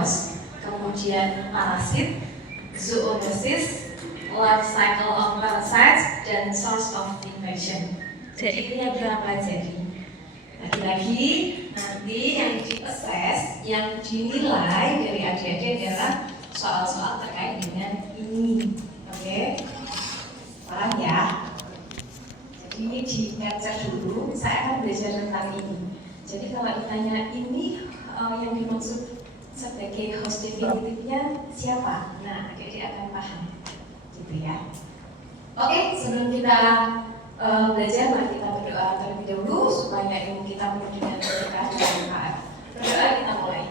host, kemudian parasit, zoonosis, life cycle of parasites, dan source of infection. Jadi ini yang kita pelajari. Lagi-lagi nanti yang di-assess, yang dinilai dari adik-adik adalah soal-soal terkait dengan ini. Oke? Paham ya? Jadi ini di-capture dulu, saya akan belajar tentang ini. Jadi kalau ditanya ini yang dimaksud sebagai host definitifnya siapa? Nah, adik-adik akan paham. Gitu ya. Oke, sebelum kita belajar, mari kita berdoa terlebih dahulu supaya ilmu kita penuh dengan berkah dan manfaat. Berdoa, kita mulai.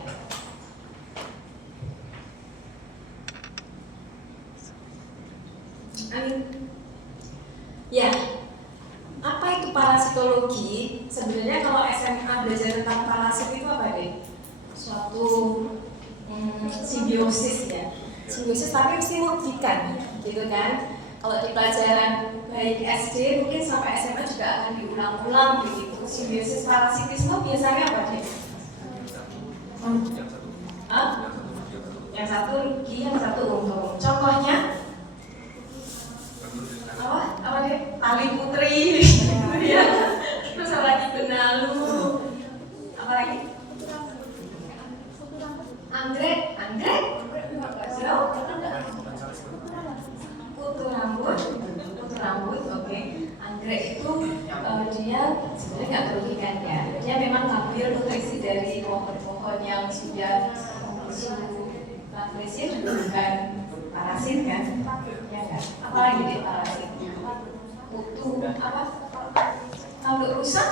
Amin. Ya, apa itu parasitologi? Sebenarnya kalau SMA belajar tentang parasit itu apa deh? Suatu simbiosis ya. Simbiosis tapi mesti merugikan, gitu kan? Kalau di pelajaran baik SD mungkin sampai SMA juga akan diulang-ulang begitu. Simbiosis parasitisme biasanya apa deh? Yang satu rugi, yang satu untung. Contohnya apa deh? Tali putri, ya. Terus apa lagi? Benalu. Apa lagi? Anggrek. Kutu rambut, oke. Anggrek itu dia sebenarnya nggak merugikan ya. Dia memang ngambil nutrisi dari pohon-pohon yang sudah nutrisinya juga bukan parasit kan? Ya kan? Apalagi deh parasit? Kutu apa? Tanduk rusak?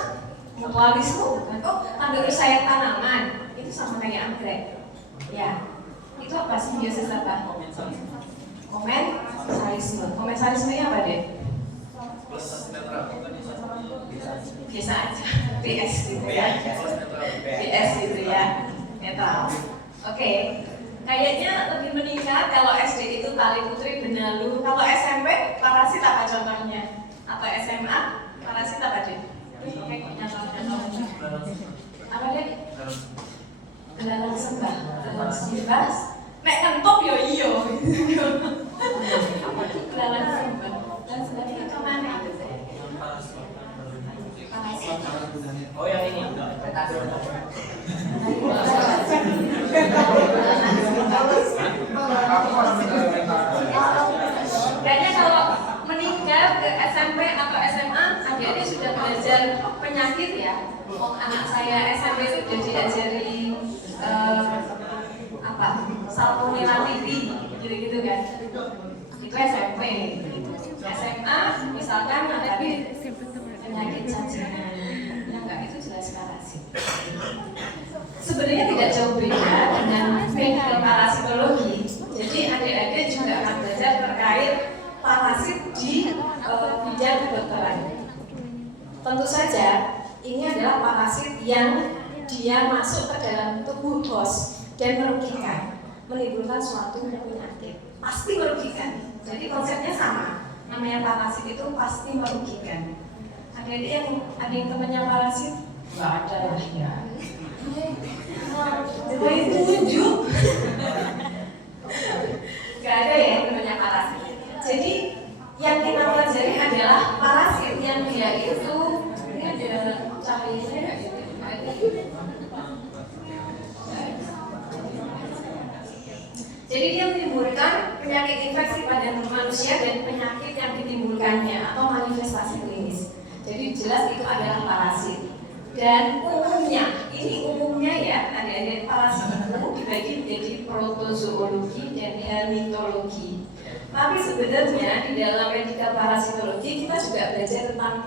Mutualisme? Oh, tanduk rusak yang tanaman itu sama kayak anggrek. Ya, itu apa sih biasa apa? Komensalisme apa deh? Biasa aja, PS gitu ya. PS gitu ya, netral. Oke, kayaknya lebih meningkat kalau SD itu tali putri, benalu. Kalau SMP parasit apa contohnya? Atau SMA parasit apa deh? Oke, apa deh? Belalang sembah. Nek kentok yo iyo. Belalang sembah. Dan sebagainya kemana itu? Oh yang ini. Kayaknya kalau meningkat ke SMP atau SMA, adik-adik sudah belajar penyakit ya. Anak saya SMP itu sudah diajari Salmonella TB gitu-gitu kan. Itu SMP. SMA misalkan ada penyakit cacingan. Ya enggak, itu jelas parasit. Sebenarnya tidak jauh beda dengan medical parasitologi. Jadi adik-adik juga akan belajar terkait parasit di bidang kedokteran. Tentu saja ini adalah parasit yang dia masuk ke dalam tubuh host dan merugikan, menimbulkan suatu penyakit. Pasti merugikan. Jadi konsepnya sama. Namanya parasit itu pasti merugikan. Adik-adik yang ada yang temannya parasit? Nggak ada lah ya. Coba itu tunjuk. Nggak ada ya yang temannya parasit. Jadi yang kita pelajari adalah parasit yang dia itu ini ada cahayanya nggak gitu? Jadi dia menimbulkan penyakit infeksi pada manusia dan penyakit yang ditimbulkannya atau manifestasi klinis. Jadi jelas itu adalah parasit. Dan umumnya ya, ada parasit itu dibagi menjadi protozoologi dan hermitologi. Tapi sebenarnya di dalam medical parasitologi kita juga belajar tentang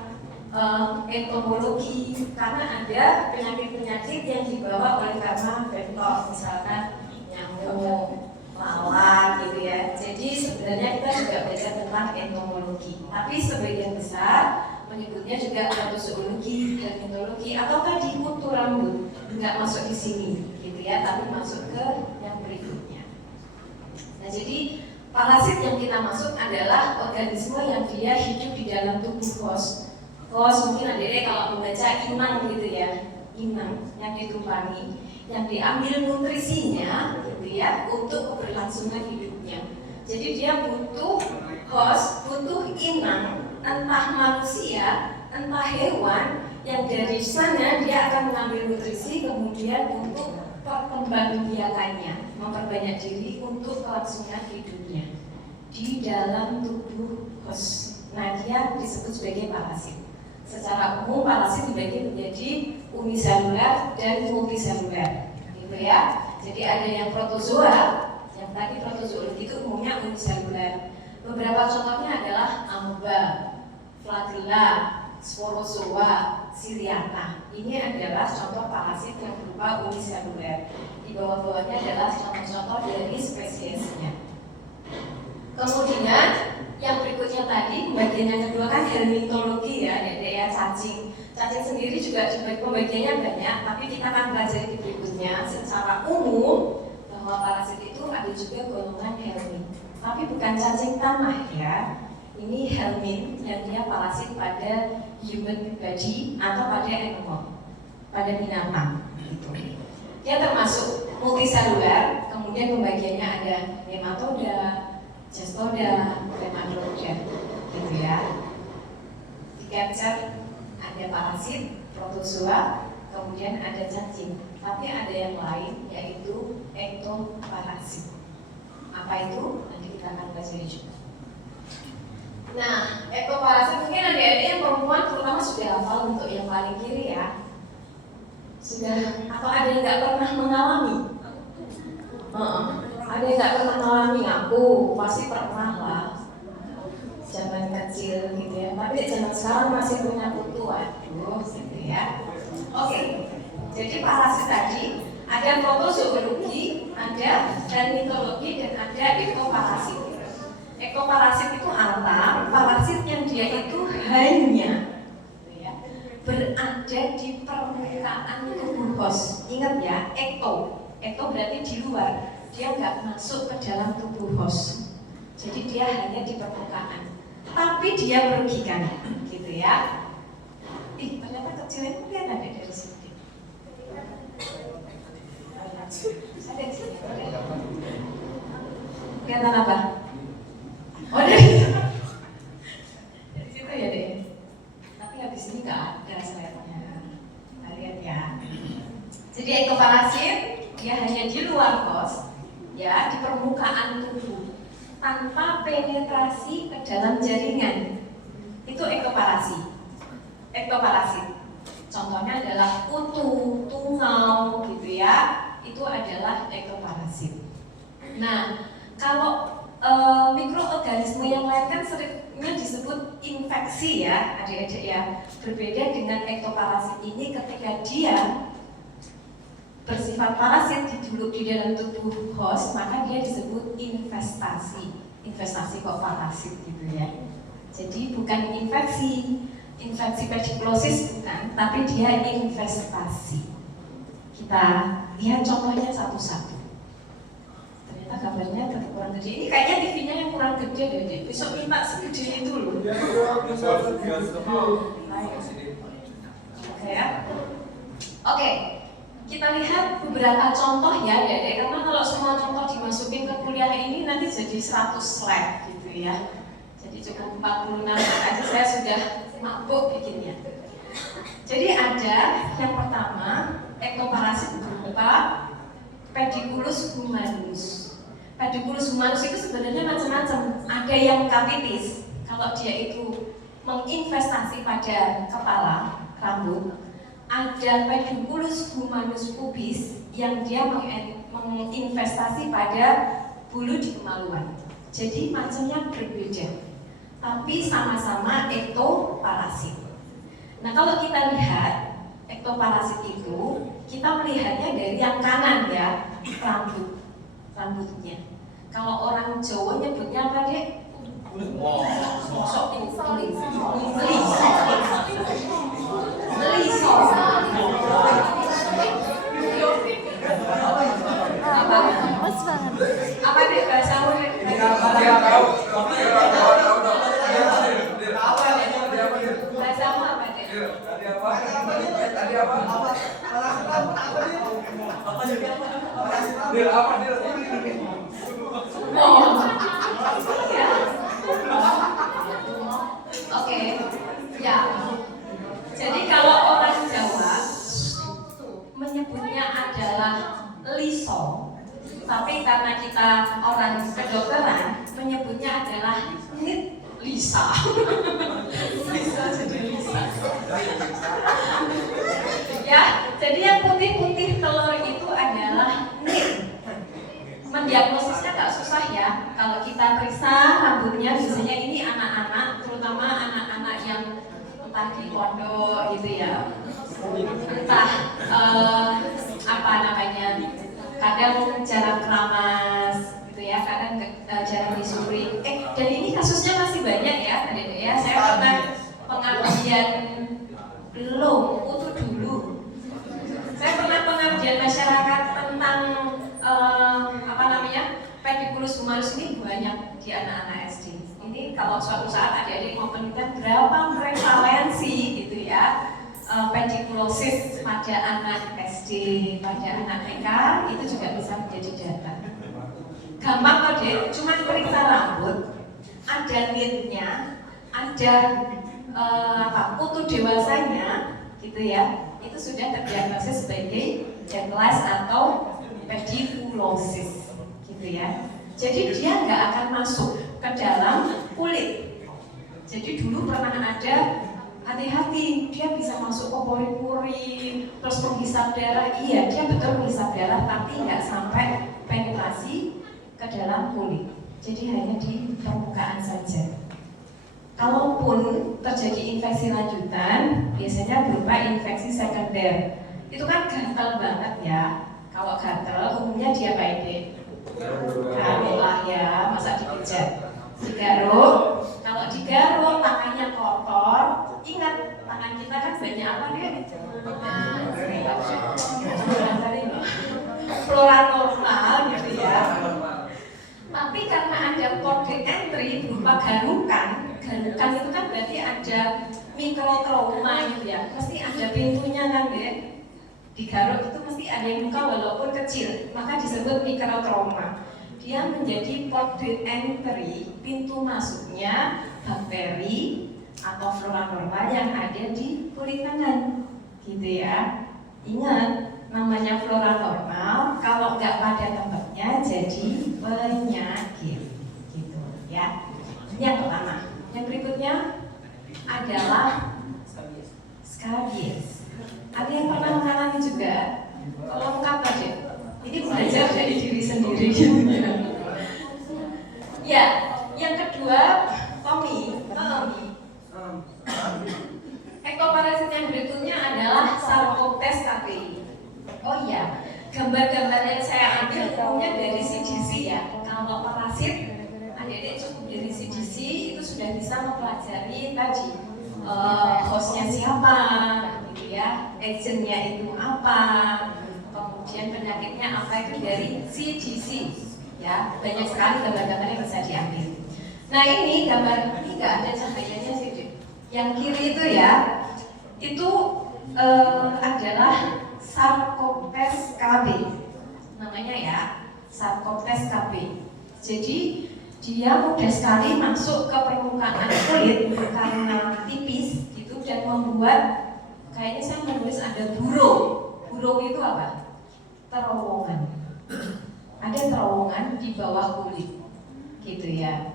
entomologi karena ada penyakit-penyakit yang dibawa oleh karena vektor, misalkan nyamuk, lalat gitu ya. Jadi sebenarnya kita juga belajar tentang entomologi. Tapi sebagian besar menyebutnya juga protozoologi, hermitologi, ataukah di kutu rambut nggak masuk di sini gitu ya, tapi masuk ke yang berikutnya. Nah jadi parasit yang kita maksud adalah organisme yang dia hidup di dalam tubuh host. Host mungkin adik-adik kalau membaca inang gitu ya, inang yang ditumpangi, yang diambil nutrisinya gitu untuk keberlangsungan hidupnya. Jadi dia butuh host, butuh inang, entah manusia, entah hewan, yang dari sana dia akan mengambil nutrisi kemudian untuk perkembangbiakannya, memperbanyak diri untuk kelangsungan hidupnya di dalam tubuh host. Nah, dia disebut sebagai parasit. Secara umum parasit dibagi menjadi uniseluler dan multiseluler, gitu ya. Jadi ada yang protozoa, yang tadi protozoa itu umumnya uniseluler. Beberapa contohnya adalah amoeba, flagella, sporozoa, siriata. Ini adalah contoh parasit yang berupa uniseluler. Di bawah-bawahnya adalah contoh-contoh dari spesiesnya. Kemudian yang berikutnya tadi, bagian yang kedua kan hermitologi ya, ya cacing. Cacing sendiri juga pembagiannya banyak, tapi kita akan belajar di berikutnya. Secara umum bahwa parasit itu ada juga golongan helmin, tapi bukan cacing tanah ya. Ini helmin yang dia parasit pada human body atau pada animal, pada binatang. Gitu. Dia termasuk multiseluler, kemudian pembagiannya ada nematoda, cestoda, nematoda, gitu ya. Di capture ada parasit, protozoa, kemudian ada cacing. Tapi ada yang lain yaitu ektoparasit. Apa itu? Nanti kita akan pelajari juga. Nah, ektoparasit mungkin adik-adik yang perempuan terutama sudah hafal untuk yang paling kiri ya. Sudah, atau ada yang nggak pernah mengalami? Ada yang nggak pernah mengalami? Aku pasti pernah lah. Zaman kecil gitu ya. Tapi zaman sekarang masih punya kutu, aduh, gitu ya. Oke, jadi parasit tadi ada protozoologi, ada hermitologi, dan ada ektoparasit. Ektoparasit itu apa? Parasit yang dia itu hanya berada di permukaan tubuh host. Ingat ya, ekto berarti di luar. Dia nggak masuk ke dalam tubuh host. Jadi dia hanya di permukaan. Tapi dia merugikan, gitu ya. Ternyata kecil itu lihat ada dari sini. Ada di sini. Kelihatan apa? Oh dari situ ya deh. Tapi habis ini nggak ada slide-nya. Kita lihat ya. Jadi ektoparasit dia hanya di luar host, ya di permukaan tubuh, tanpa penetrasi ke dalam jaringan. Itu ektoparasit. Contohnya adalah kutu, tungau, gitu ya. Itu adalah ektoparasit. Nah, kalau mikroorganisme yang lain kan seringnya disebut infeksi ya, adik-adik ya. Berbeda dengan ektoparasit ini, ketika dia bersifat parasit duduk di dalam tubuh host, maka dia disebut investasi. Investasi kok parasit gitu ya. Jadi bukan infeksi pedikulosis bukan, tapi dia investasi. Kita lihat contohnya satu-satu. Gambarnya tetap kurang gede. Ini kayaknya TV-nya yang kurang gede deh. Besok minta segede itu loh. Oke, kita lihat beberapa contoh ya, Dek. Karena kalau semua contoh dimasukin ke kuliah ini nanti jadi 100 slide gitu ya. Jadi cukup 46 aja saya sudah mabuk bikinnya. Jadi ada yang pertama, ektoparasit berupa Pediculus humanus. Pediculus humanus itu sebenarnya macam-macam. Ada yang kapitis, kalau dia itu menginvestasi pada kepala, rambut. Ada Pediculus humanus pubis yang dia menginvestasi pada bulu di kemaluan. Jadi macamnya berbeda, tapi sama-sama ektoparasit. Nah, kalau kita lihat ektoparasit itu, kita melihatnya dari yang kanan ya, rambutnya. Kalau orang Jawa nyebutnya apa, Dek? Melisok. Apa Dek bahasamu, Dek? Bahasamu apa, Dek? tapi karena kita orang kedokteran menyebutnya adalah nit Lisa. Lisa jadi Lisa. Ya, jadi yang putih-putih telur itu adalah nit. Mendiagnosisnya nggak susah ya. Kalau kita periksa rambutnya, biasanya ini anak-anak, terutama anak-anak yang entah di pondok gitu ya, entah apa namanya, kadang jarang keramas gitu ya, kadang jarang disuri. Dan ini kasusnya masih banyak ya, adik-adik ya. Saya pernah pengabdian belum utuh dulu. Saya pernah pengabdian masyarakat tentang apa namanya, pediculus humerus ini banyak di anak-anak SD. Ini kalau suatu saat adik-adik mau penelitian berapa prevalensi gitu ya, pediculosis pada anak SD, pada anak TK, itu juga bisa menjadi data. Gampang kok deh, cuma periksa rambut, ada nitnya, ada putu dewasanya, gitu ya, itu sudah terdiagnosis sebagai Ehlers atau pediculosis, gitu ya. Jadi dia nggak akan masuk ke dalam kulit. Jadi dulu pernah ada, hati-hati, dia bisa masuk ke pori-pori, terus menghisap darah. Iya, dia betul menghisap darah, tapi nggak sampai penetrasi ke dalam kulit. Jadi hanya di permukaan saja. Kalaupun terjadi infeksi lanjutan, biasanya berupa infeksi sekunder. Itu kan gatal banget ya. Kalau gatal, umumnya diapain? Garuk lah ya, masa dipijat. Digaruk, kalau digaruk tangannya kotor, ingat tangan kita kan banyak apa dia? Flora normal gitu ya. Tapi karena ada kode entry berupa garukan itu kan berarti ada mikrotrauma gitu ya. Mesti ada pintunya kan ya. Digaruk itu mesti ada yang buka walaupun kecil, maka disebut mikrotrauma. Dia menjadi kode entry, pintu masuknya bakteri atau flora normal yang ada di kulit tangan, gitu ya. Ingat, namanya flora normal, kalau nggak pada tempatnya jadi penyakit, gitu ya. Yang pertama, yang berikutnya adalah skabies. Ada yang pernah mengalami juga? Lengkap aja. Ini belajar dari diri sendiri gitu ya. Yang kedua, Tommy. Ektoparasit yang berikutnya adalah Sarcoptes cabeyi. Oh iya, gambar-gambar yang saya ambil umumnya dari CDC ya. Kalau parasit, adik-adik cukup dari CDC itu sudah bisa mempelajari tadi hostnya siapa, gitu ya, agentnya itu apa, kemudian penyakitnya apa, itu dari CDC ya. Banyak sekali gambar-gambar yang bisa diambil. Nah ini gambar, ini nggak ada cahayanya sih. Yang kiri itu ya, itu adalah Sarcoptes cabeyi namanya ya, Sarcoptes cabeyi. Jadi dia mudah sekali masuk ke permukaan kulit karena tipis gitu, dan membuat, kayaknya saya menulis ada burung. Burung itu apa? Terowongan. Ada terowongan di bawah kulit, gitu ya.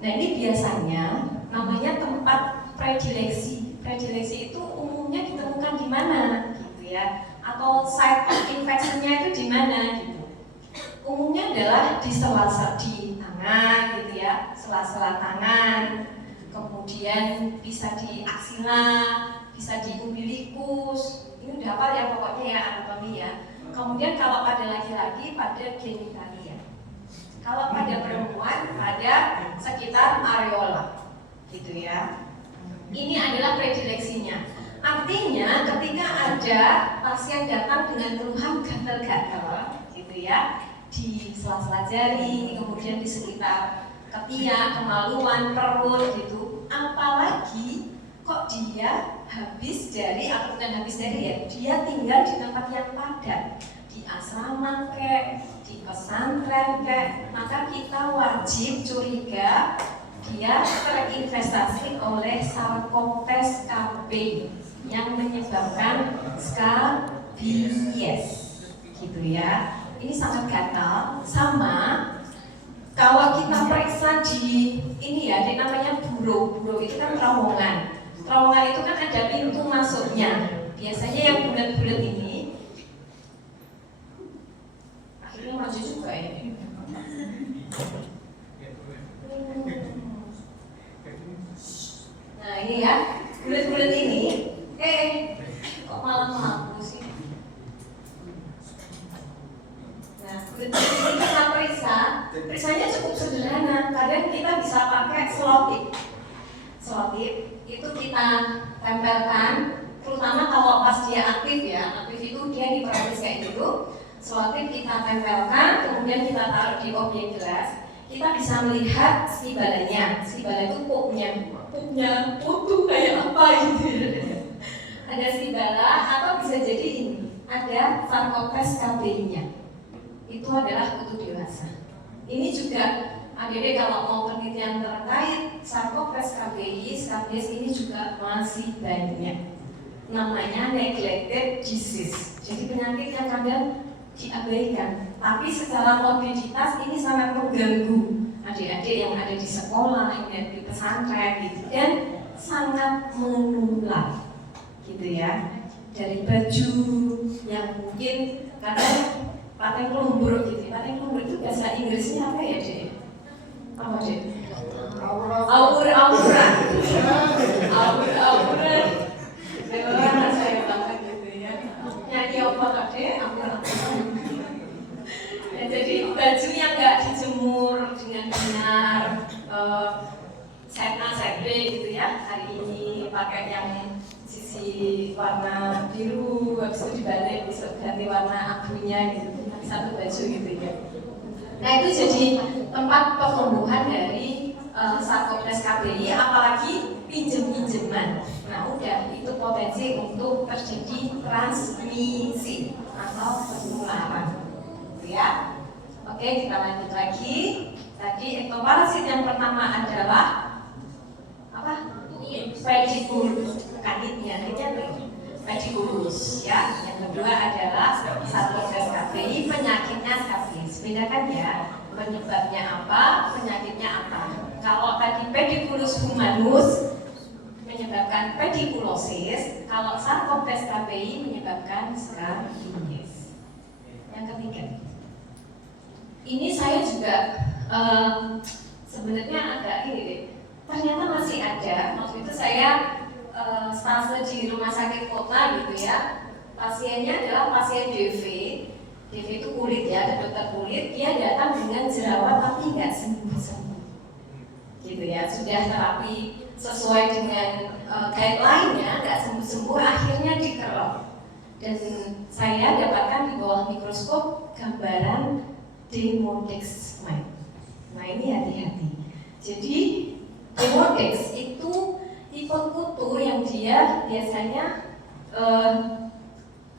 Nah ini biasanya namanya tempat predileksi. Predileksi itu umumnya ditemukan di mana, gitu ya? Atau site of infection-nya itu di mana, gitu. Umumnya adalah di sela-sela di tangan, gitu ya, sela-sela tangan. Kemudian bisa di aksila, bisa di umbilikus. Ini udah hafal ya pokoknya ya, anatomi ya. Kemudian kalau pada laki-laki pada genitalia. Kalau pada perempuan pada sekitar areola, gitu ya. Ini adalah predileksinya. Artinya ketika ada pasien datang dengan keluhan gatal-gatal, gitu ya, di sela-sela jari, kemudian di sekitar ketiak, kemaluan, perut gitu. Apalagi kok dia habis dari, atau bukan habis dari ya, dia tinggal di tempat yang padat, di asrama kek, di pesantren kek, maka kita wajib curiga dia terinvestasi oleh Sarcoptes cabeyi yang menyebabkan skabies, gitu ya. ini sangat gatal. Sama kalau kita periksa di ini ya, di namanya buro itu kan terowongan. Terowongan itu kan ada pintu masuknya. Biasanya yang bulat-bulat ini akhirnya maju juga ya. Nah ini ya, bulat-bulat ini, kok malah mampu sih? Nah, bulat-bulat ini kita periksa, periksanya cukup sederhana. Kadang kita bisa pakai selotip. Selotip itu kita tempelkan, terutama kalau pas dia aktif ya, aktif itu dia diperes kayak gitu. Selotip kita tempelkan, kemudian kita taruh di objek gelas. Kita bisa melihat stibalanya. Stibala itu pupnya tuh kayak apa gitu. Ada stibala atau bisa jadi ini, ada sarkoptes KBI-nya. Itu adalah kutu dewasa. Ini juga ADD kalau mau penelitian terkait sarkoptes KBI, skabies ini juga masih banyak. Namanya neglected disease. Jadi penyakit yang kadang diabaikan, tapi secara morbiditas ini sangat mengganggu adik-adik yang ada di sekolah, yang ada di pesantren gitu, dan sangat menular gitu ya. Dari baju yang mungkin kadang paten kelumbur gitu. Paten kelumbur itu bahasa Inggrisnya apa ya, Dek? Apa, Dek? Aura-auran. Aura-auran. Memang saya banget gitu ya. Nyanyi apa tadi? Aura-auran. Ya, jadi baju yang nggak dijemur dengan benar, set A, set B gitu ya. Hari ini pakai yang sisi warna biru, habis itu dibalik, besok ganti warna abunya gitu. Satu baju gitu ya. Nah itu jadi tempat pertumbuhan dari sarkoptes KBI, apalagi pinjem-pinjeman. Nah udah itu potensi untuk terjadi transmisi atau penularan, gitu ya. Oke, kita lanjut lagi. Tadi ektoparasit yang pertama adalah apa? Pediculus, kanitnya, pediculus ya. Yang kedua adalah sarkoptes KBI, penyakitnya skabies. Bedakan ya, penyebabnya apa, penyakitnya apa. Kalau tadi pediculus humanus menyebabkan pediculosis, kalau sarkoptes KBI menyebabkan skabies. Yang ketiga, ini saya juga sebenarnya agak ini deh. Ternyata masih ada. Waktu itu saya stase di rumah sakit kota gitu ya. Pasiennya adalah pasien DV. DV itu kulit ya, ada dokter kulit. Dia datang dengan jerawat tapi nggak sembuh-sembuh. Gitu ya, sudah terapi sesuai dengan guideline-nya, nggak sembuh-sembuh, akhirnya dikerok. Dan saya dapatkan di bawah mikroskop gambaran Demodex mite. Nah ini hati-hati. Jadi Demodex itu tipe kutu yang dia biasanya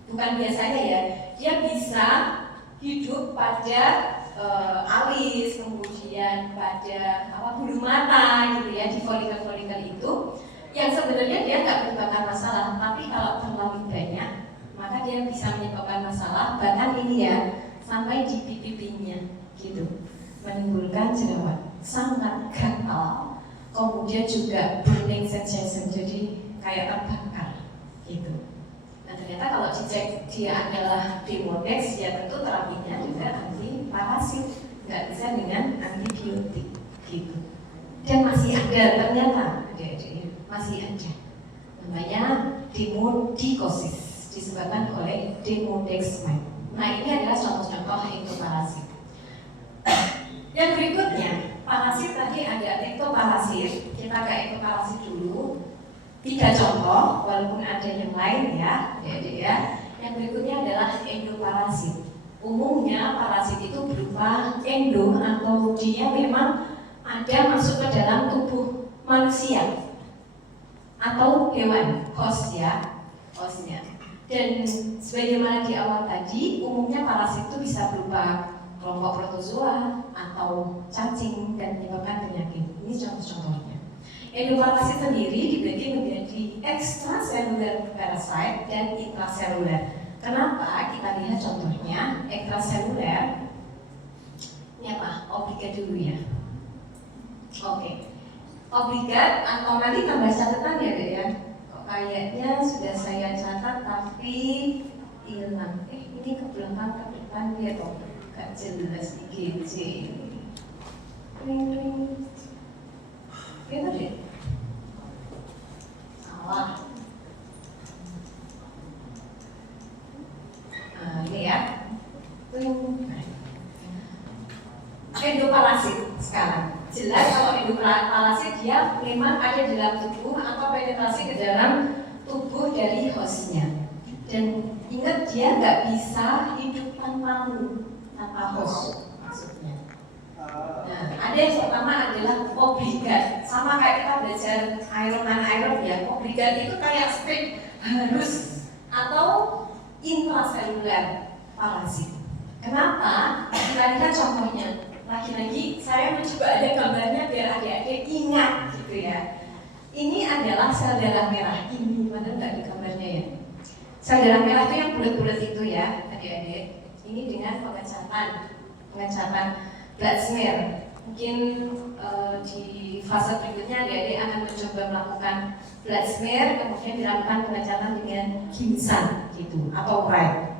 bukan biasanya ya, dia bisa hidup pada alis, kemudian pada bulu mata gitu ya, di folikel-folikel itu, yang sebenarnya dia nggak menyebabkan masalah, tapi kalau terlalu banyak maka dia bisa menyebabkan masalah, bahkan ini ya sampai di pipi-pipinya gitu, menimbulkan jerawat, sangat gatal, kemudian juga burning sensation, jadi kayak terbakar gitu. Nah ternyata kalau dicek dia adalah Demodex, ya tentu terapinya juga anti parasit, nggak bisa dengan antibiotik gitu. Dan masih ada ternyata, adik-adik, masih ada, namanya demodikosis, disebabkan oleh Demodex mite. Nah ini adalah contoh-contoh ektoparasit. Yang berikutnya, parasit tadi ada ektoparasit. Kita ke ektoparasit dulu. 3 contoh, walaupun ada yang lain ya, adik-adik ya. Yang berikutnya adalah endoparasit. Umumnya parasit itu berupa endo atau dia memang ada masuk ke dalam tubuh manusia atau hewan, host ya, hostnya. Dan sebagaimana di awal tadi, umumnya parasit itu bisa berupa kelompok protozoa atau cacing dan menyebabkan penyakit. Ini contoh-contohnya. Endoparasit sendiri dibagi menjadi extracellular parasite dan intracellular. Kenapa? Kita lihat contohnya ekstraseluler. Ini apa? Obligat dulu ya. Oke. Obligat atau nanti tambah catatan ya dek ya. Kok kayaknya sudah saya catat tapi hilang. Ini ke belakang ke depan dia toh gak jelas IGC ini. Ring. Gitu deh. Salah. Nah, ini ya. Endopalasit sekarang. Jelas kalau endopalasit dia memang ada di dalam tubuh atau penetrasi ke dalam tubuh dari hostnya. Dan ingat dia nggak bisa hidup tanpa host maksudnya. Nah, ada yang pertama adalah obligat. Sama kayak kita belajar aerob anaerob ya. Obligat itu kayak strict harus atau intraseluler parasit. Kenapa? Kita lihat contohnya. Lagi-lagi saya mencoba ada gambarnya biar adik-adik ingat gitu ya. Ini adalah sel darah merah. Ini mana nggak di gambarnya ya? Sel darah merah itu yang bulat-bulat itu ya, adik-adik. Ini dengan pengecatan blood smear. Mungkin di fase berikutnya adik-adik akan mencoba melakukan blood smear, kemudian dilakukan pengecatan dengan ginsang gitu atau red.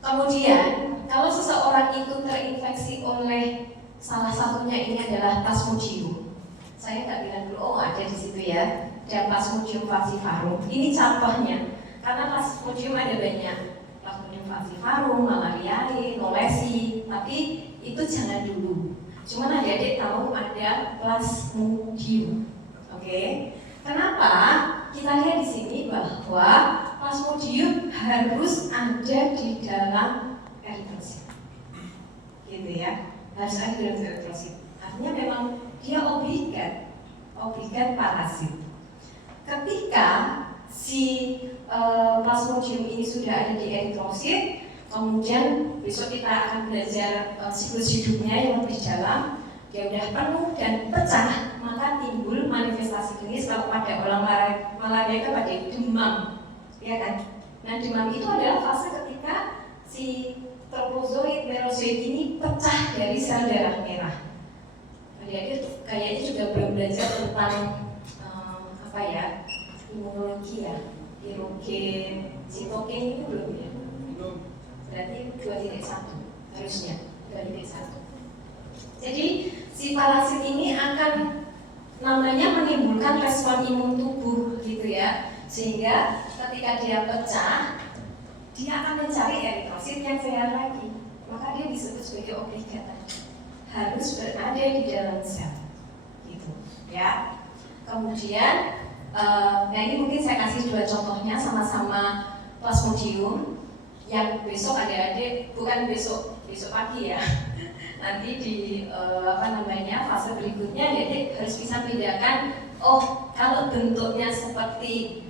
Kemudian kalau seseorang itu terinfeksi oleh salah satunya ini adalah Plasmodium. Saya nggak bilang dulu, ada di situ ya, ada Plasmodium falciparum. Ini contohnya, karena Plasmodium ada banyak, Plasmodium falciparum, malariae, knowlesi, tapi itu jangan dulu. Cuman adik-adik tahu ada Plasmodium, oke? Kenapa? Kita lihat di sini bahwa Plasmodium harus ada di dalam eritrosit, gitu ya, harus ada di dalam eritrosit. Artinya memang dia obligat parasit. Ketika si Plasmodium ini sudah ada di eritrosit, kemudian besok kita akan belajar siklus hidupnya yang lebih dalam. Dia udah penuh dan pecah, maka timbul manifestasi klinis. Kalau pada orang malaria itu pada demam, ya kan? Nah, demam itu adalah fase ketika si tropozoid merozoid ini pecah dari sel darah merah. Adik-adik kayaknya juga belum belajar tentang apa ya, imunologi ya, pirogen, sitokin itu belum ya? Belum. Berarti 2.1 harusnya 2.1. Jadi si parasit ini akan namanya menimbulkan respon imun tubuh gitu ya, sehingga ketika dia pecah dia akan mencari eritrosit yang sehat lagi, maka dia disebut sebagai obligat, harus berada di dalam sel gitu ya. Kemudian nah ini mungkin saya kasih dua contohnya sama-sama Plasmodium yang besok adik-adik, bukan besok pagi ya, nanti di fase berikutnya adik harus bisa bedakan, oh kalau bentuknya seperti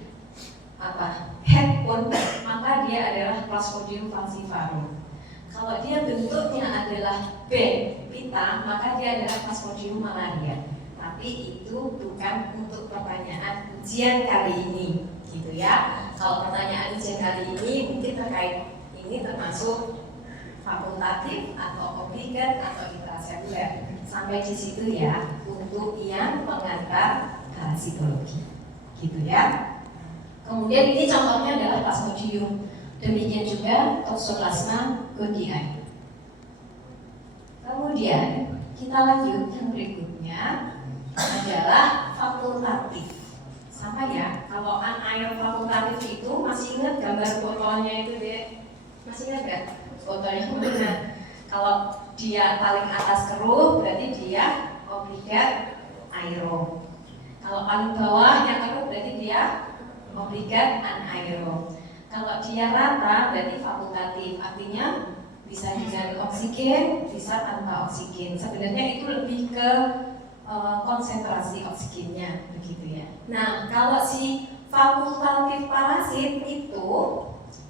headphone, maka dia adalah Plasmodium falciparum. Kalau dia bentuknya adalah pita, maka dia adalah Plasmodium malaria. Tapi itu bukan untuk pertanyaan ujian kali ini, gitu ya. Kalau pertanyaan ujian kali ini mungkin terkait ini termasuk fakultatif atau obligat atau intraseluler, sampai di situ ya untuk yang pengantar parasitologi, gitu ya. Kemudian ini contohnya adalah Plasmodium, demikian juga Toxoplasma gondii. Kemudian kita lanjut yang berikutnya adalah fakultatif. Sama ya, kalau anaerob fakultatif itu masih ingat gambar botolnya itu deh, masih ingat gak? Botolnya mana? Kalau dia paling atas keruh berarti dia obligat aerob. Kalau paling bawah yang keruh berarti dia obligat anaerob. Kalau dia rata berarti fakultatif, artinya bisa dengan oksigen, bisa tanpa oksigen. Sebenarnya itu lebih ke konsentrasi oksigennya begitu ya. Nah, kalau si fakultatif parasit itu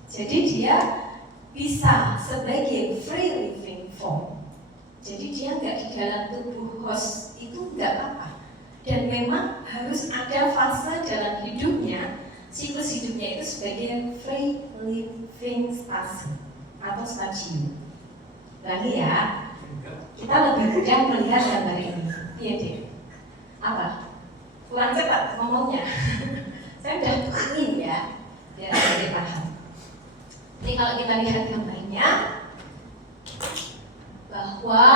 jadi dia bisa sebagai free living form. Jadi dia nggak di dalam tubuh host itu nggak apa-apa. Dan memang harus ada fase dalam hidupnya siklus hidupnya itu sebagai free living stage atau stadium. Lagi ya, kita lebih mudah melihat gambar ini. Iya deh. Apa? Kurang cepat ngomongnya. Saya udah ingin ya, biar Anda paham. Ini kalau kita lihat gambarnya, bahwa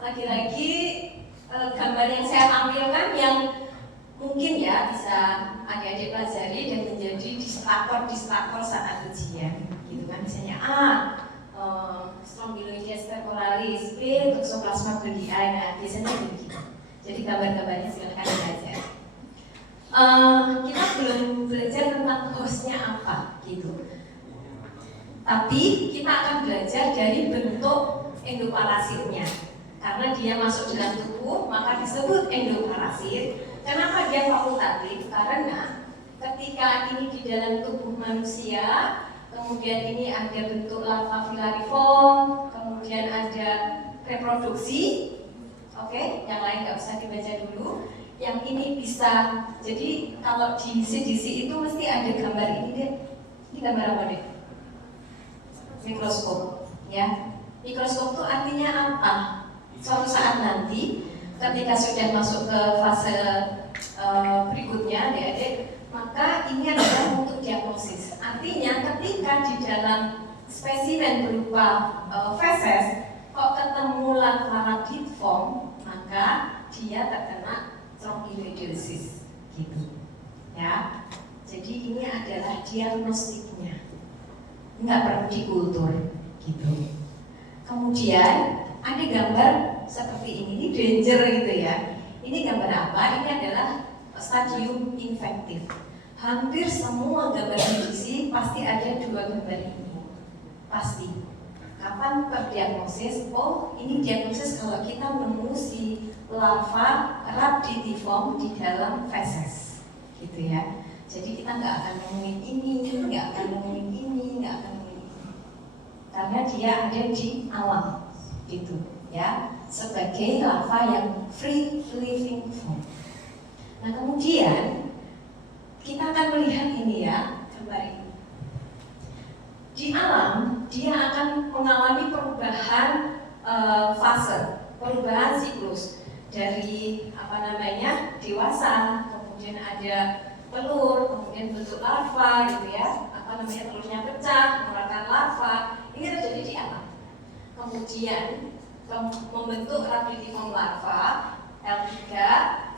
lagi-lagi gambar yang saya tampilkan yang mungkin ya bisa adik-adik pelajari dan menjadi distrator saat ujian, gitu kan. Misalnya Strongyloides temporalis, B toxoplasma gondii. Nah, biasanya begitu. Jadi gambar-gambarnya silakan belajar. Kita belum belajar tentang hostnya apa, gitu. Tapi kita akan belajar dari bentuk endoparasitnya. Karena dia masuk dalam tubuh, maka disebut endoparasit. Kenapa dia fakultatif? Karena ketika ini di dalam tubuh manusia, kemudian ini ada bentuk larva filariform, kemudian ada reproduksi. Oke, yang lain nggak usah dibaca dulu. Yang ini bisa, jadi kalau di CDC itu mesti ada gambar ini deh. Ini gambar apa deh? Mikroskop, ya. Mikroskop itu artinya apa? Suatu saat nanti, ketika sudah masuk ke fase berikutnya, adik-adik, maka ini adalah untuk diagnosis. Artinya, ketika di dalam spesimen berupa feses, kok ketemu larva rhabditiform, maka dia terkena strongyloidosis, gitu, ya. Jadi ini adalah diagnostiknya, nggak perlu dikultur, gitu. Kemudian ada gambar seperti ini danger gitu ya. Ini gambar apa? Ini adalah stadium infektif. Hampir semua gambar medisi pasti ada dua gambar ini, pasti. Kapan terdiagnosis? Oh, ini diagnosis kalau kita menemu si larva rhabditiform di dalam feses, gitu ya. Jadi kita nggak akan ngomongin ini, nggak akan ngomongin ini, nggak akan ngomongin ini, karena dia ada di alam, gitu ya, sebagai larva yang free living form. Nah kemudian kita akan melihat ini ya, gambar ini. Di alam dia akan mengalami perubahan fase, perubahan siklus dari dewasa, kemudian ada telur, kemudian bentuk larva gitu ya, telurnya pecah, mengeluarkan larva. Ini terjadi di alam. Kemudian membentuk rhabditiform larva L3,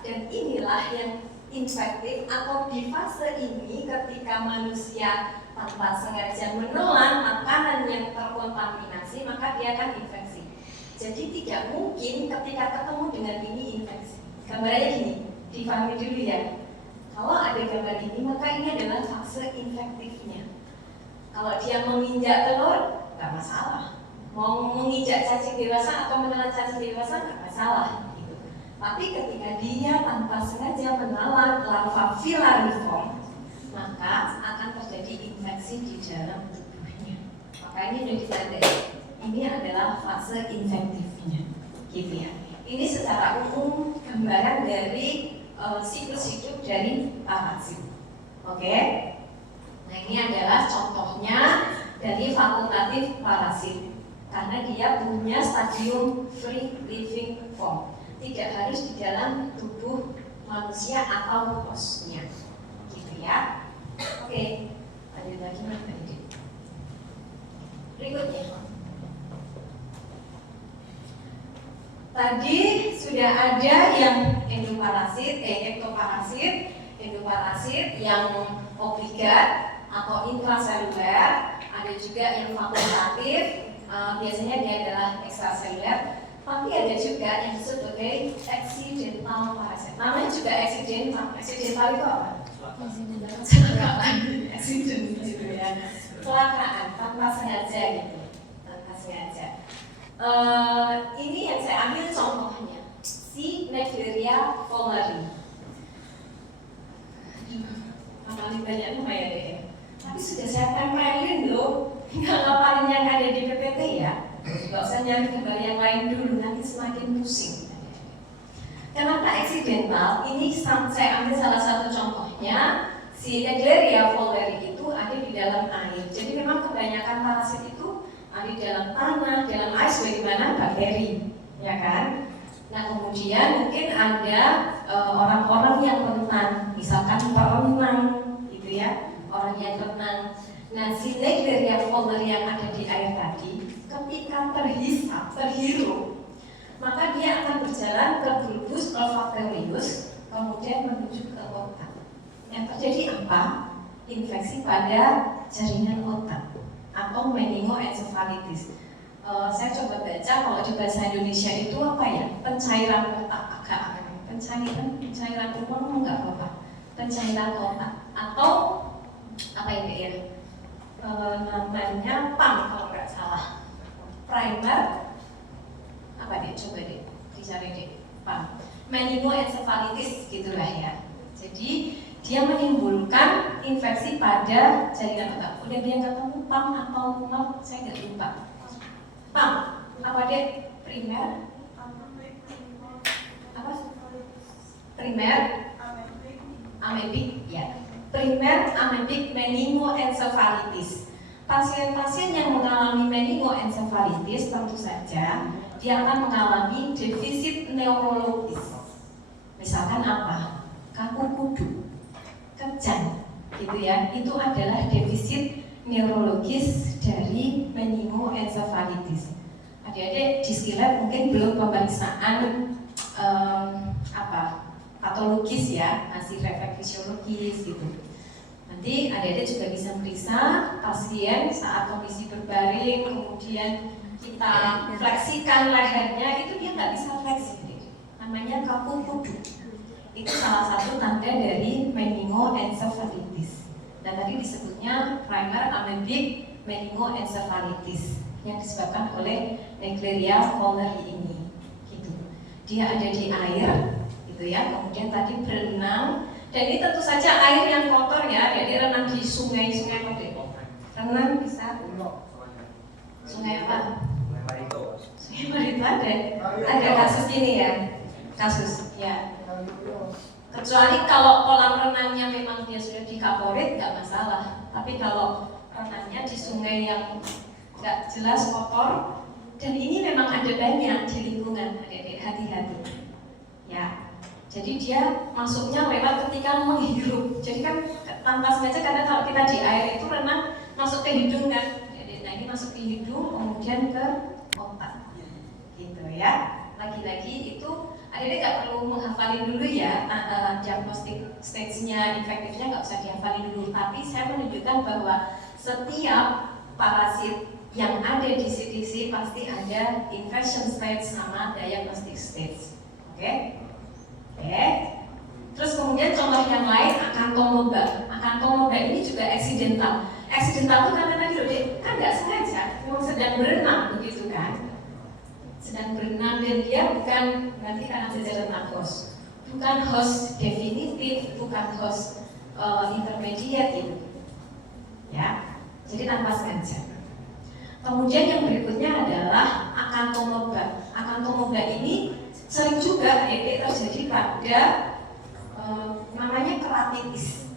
dan inilah yang infektif, atau di fase ini ketika manusia tanpa sengaja menelan makanan yang terkontaminasi, maka dia akan infeksi. Jadi tidak mungkin ketika ketemu dengan ini infeksi. Gambarnya gini, dipahami dulu ya. Kalau ada gambar ini, maka ini adalah fase infektifnya. Kalau dia menginjak telur, nggak masalah. Mau menginjak cacing dewasa atau menelan cacing dewasa, nggak masalah. Gitu. Tapi ketika dia tanpa sengaja menelan larva filariform, maka akan terjadi infeksi di dalam tubuhnya. Makanya sudah ditandai, ini adalah fase infektifnya, gitu ya. Ini secara umum gambaran dari siklus hidup dari parasit. Oke? Nah ini adalah contohnya dari fakultatif parasit, karena dia punya stadium free living form, tidak harus di dalam tubuh manusia atau hostnya, gitu ya. Oke, lanjut lagi Mbak Didi. Berikutnya, tadi sudah ada yang endoparasit yang obligat atau intraseluler, ada juga yang fakultatif, biasanya dia adalah ekstraseluler, tapi ada juga yang disebut sebagai accidental parasit. Namanya juga accidental. Accidental itu apa? Kecelakaan, accident gitu ya. Kecelakaan tanpa sengaja gitu, tanpa sengaja. Ini yang saya ambil contohnya, si Naegleria fowleri. Paling banyak nama ya deh. Tapi sudah saya tempelin loh. Nggak ngapalin yang ada di PPT ya. Nggak usah nyari gambar yang lain dulu, nanti semakin pusing. Kenapa accidental? Ini saya ambil salah satu contohnya, Si Naegleria fowleri itu ada di dalam air. Jadi memang kebanyakan parasit itu ada di dalam tanah, dalam air sebagaimana bakteri, ya kan? Nah kemudian mungkin ada orang-orang yang renang, misalkan perenang, gitu ya, orang yang renang. Nah si Naegleria fowleri yang ada di air tadi, ketika terhirup, maka dia akan berjalan ke bulbus olfactorius, kemudian menuju ke otak. Yang terjadi apa? Infeksi pada jaringan otak atau meningoencephalitis. Saya coba baca kalau di bahasa Indonesia itu apa ya? Pencairan otak, agak aneh. Pencairan uang enggak apa-apa. Pencairan otak atau apa ini ya? Namanya PAM kalau nggak salah. Primer apa deh? Coba deh dicari deh. PAM. Meningoencephalitis gitulah ya. Jadi dia menimbulkan infeksi pada jaringan otak. Udah dia ketemu PAM atau PAM, saya nggak lupa. PAM, apa deh? Primer? Apa? Primer? Amebik, ya. Primer amebik meningoencephalitis. Pasien-pasien yang mengalami meningoencephalitis tentu saja dia akan mengalami defisit neurologis. Misalkan apa? Kaku kudu, kejang, gitu ya. Itu adalah defisit neurologis dari meningoencephalitis. Adik-adik di skillet mungkin belum pemeriksaan patologis ya, masih refleks fisiologis gitu. Nanti adik-adik juga bisa meriksa pasien saat kondisi berbaring, kemudian kita fleksikan lehernya, itu dia nggak bisa fleksi, namanya kaku kudu. Itu salah satu tanda dari meningoencephalitis. Dan tadi disebutnya primer amebik meningoencephalitis yang disebabkan oleh Naegleria fowleri ini. Gitu. Dia ada di air, gitu ya. Kemudian tadi berenang, dan ini tentu saja air yang kotor ya. Jadi renang di sungai-sungai apa deh? Renang bisa. Sungai apa? Sungai Barito ada kasus ini ya. Kasus ya. Kecuali kalau kolam renangnya memang dia sudah dikaporit, nggak masalah. Tapi kalau renangnya di sungai yang nggak jelas kotor, dan ini memang ada banyak di lingkungan, adik-adik hati-hati. Ya, jadi dia masuknya lewat ketika menghirup. Jadi kan tanpa sengaja, karena kalau kita di air itu renang masuk ke hidung kan. Jadi, nah ini masuk ke hidung, kemudian ke otak, gitu ya. Lagi-lagi itu adik-adik nggak perlu menghafalin dulu ya diagnostik stage-nya, infektifnya nggak usah dihafalin dulu. Tapi saya menunjukkan bahwa setiap parasit yang ada di CDC pasti ada infection stage sama diagnostic stage. Oke? Terus kemudian contoh yang lain, akantomoba. Akantomoba ini juga accidental. Accidental itu karena tadi loh, kan nggak sengaja, memang sedang berenang begitu kan? Sedang berenang, dan dia bukan, nanti kan ada jalan agos, bukan host definitif, bukan host intermediate gitu, ya. Jadi tanpa sengaja. Kemudian yang berikutnya adalah akantomoba. Akantomoba ini sering juga terjadi pada namanya keratitis.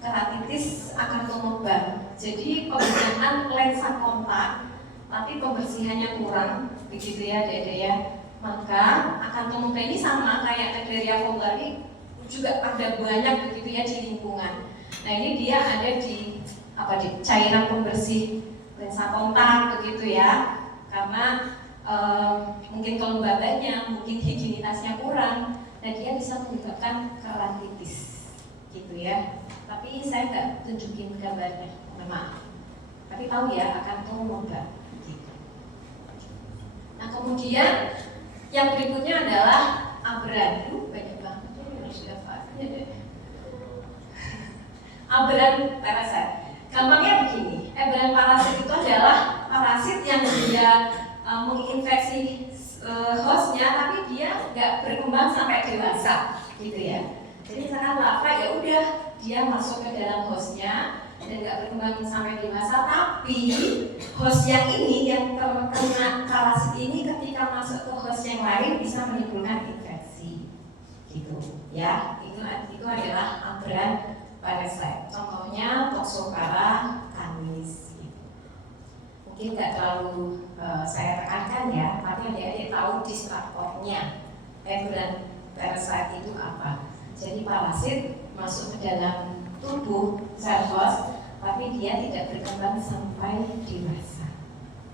Keratitis akantomoba. Jadi pembersihan lensa kontak, tapi pembersihannya kurang, begitu ya adik-adik ya. Maka akantomoba ini sama kayak Naegleria fowleri juga ada banyak begitu ya di lingkungan. Nah ini dia ada di cairan pembersih lensa kontak begitu ya, karena mungkin kelembabannya, mungkin higienitasnya kurang, dan dia bisa menyebabkan keratitis gitu ya. Tapi saya nggak tunjukin gambarnya, mohon maaf. Tapi tahu ya akantomoba gitu. Nah kemudian yang berikutnya adalah aberan. Banyak banget tuh harus dihafalin deh. Aberan parasit. Gampangnya begini, aberan parasit itu adalah parasit yang dia menginfeksi hostnya, tapi dia nggak berkembang sampai dewasa, gitu ya. Jadi misalkan larva ya udah dia masuk ke dalam hostnya dan nggak berkembang sampai dewasa, tapi host yang ini yang terkena parasit ini ketika masuk ke host yang lain bisa menimbulkan infeksi, gitu ya. Itu adalah aberan parasit. pertama dia tahu distraktornya. Bukan parasite itu apa. Jadi parasit masuk ke dalam tubuh sel host, tapi dia tidak berkembang sampai dewasa.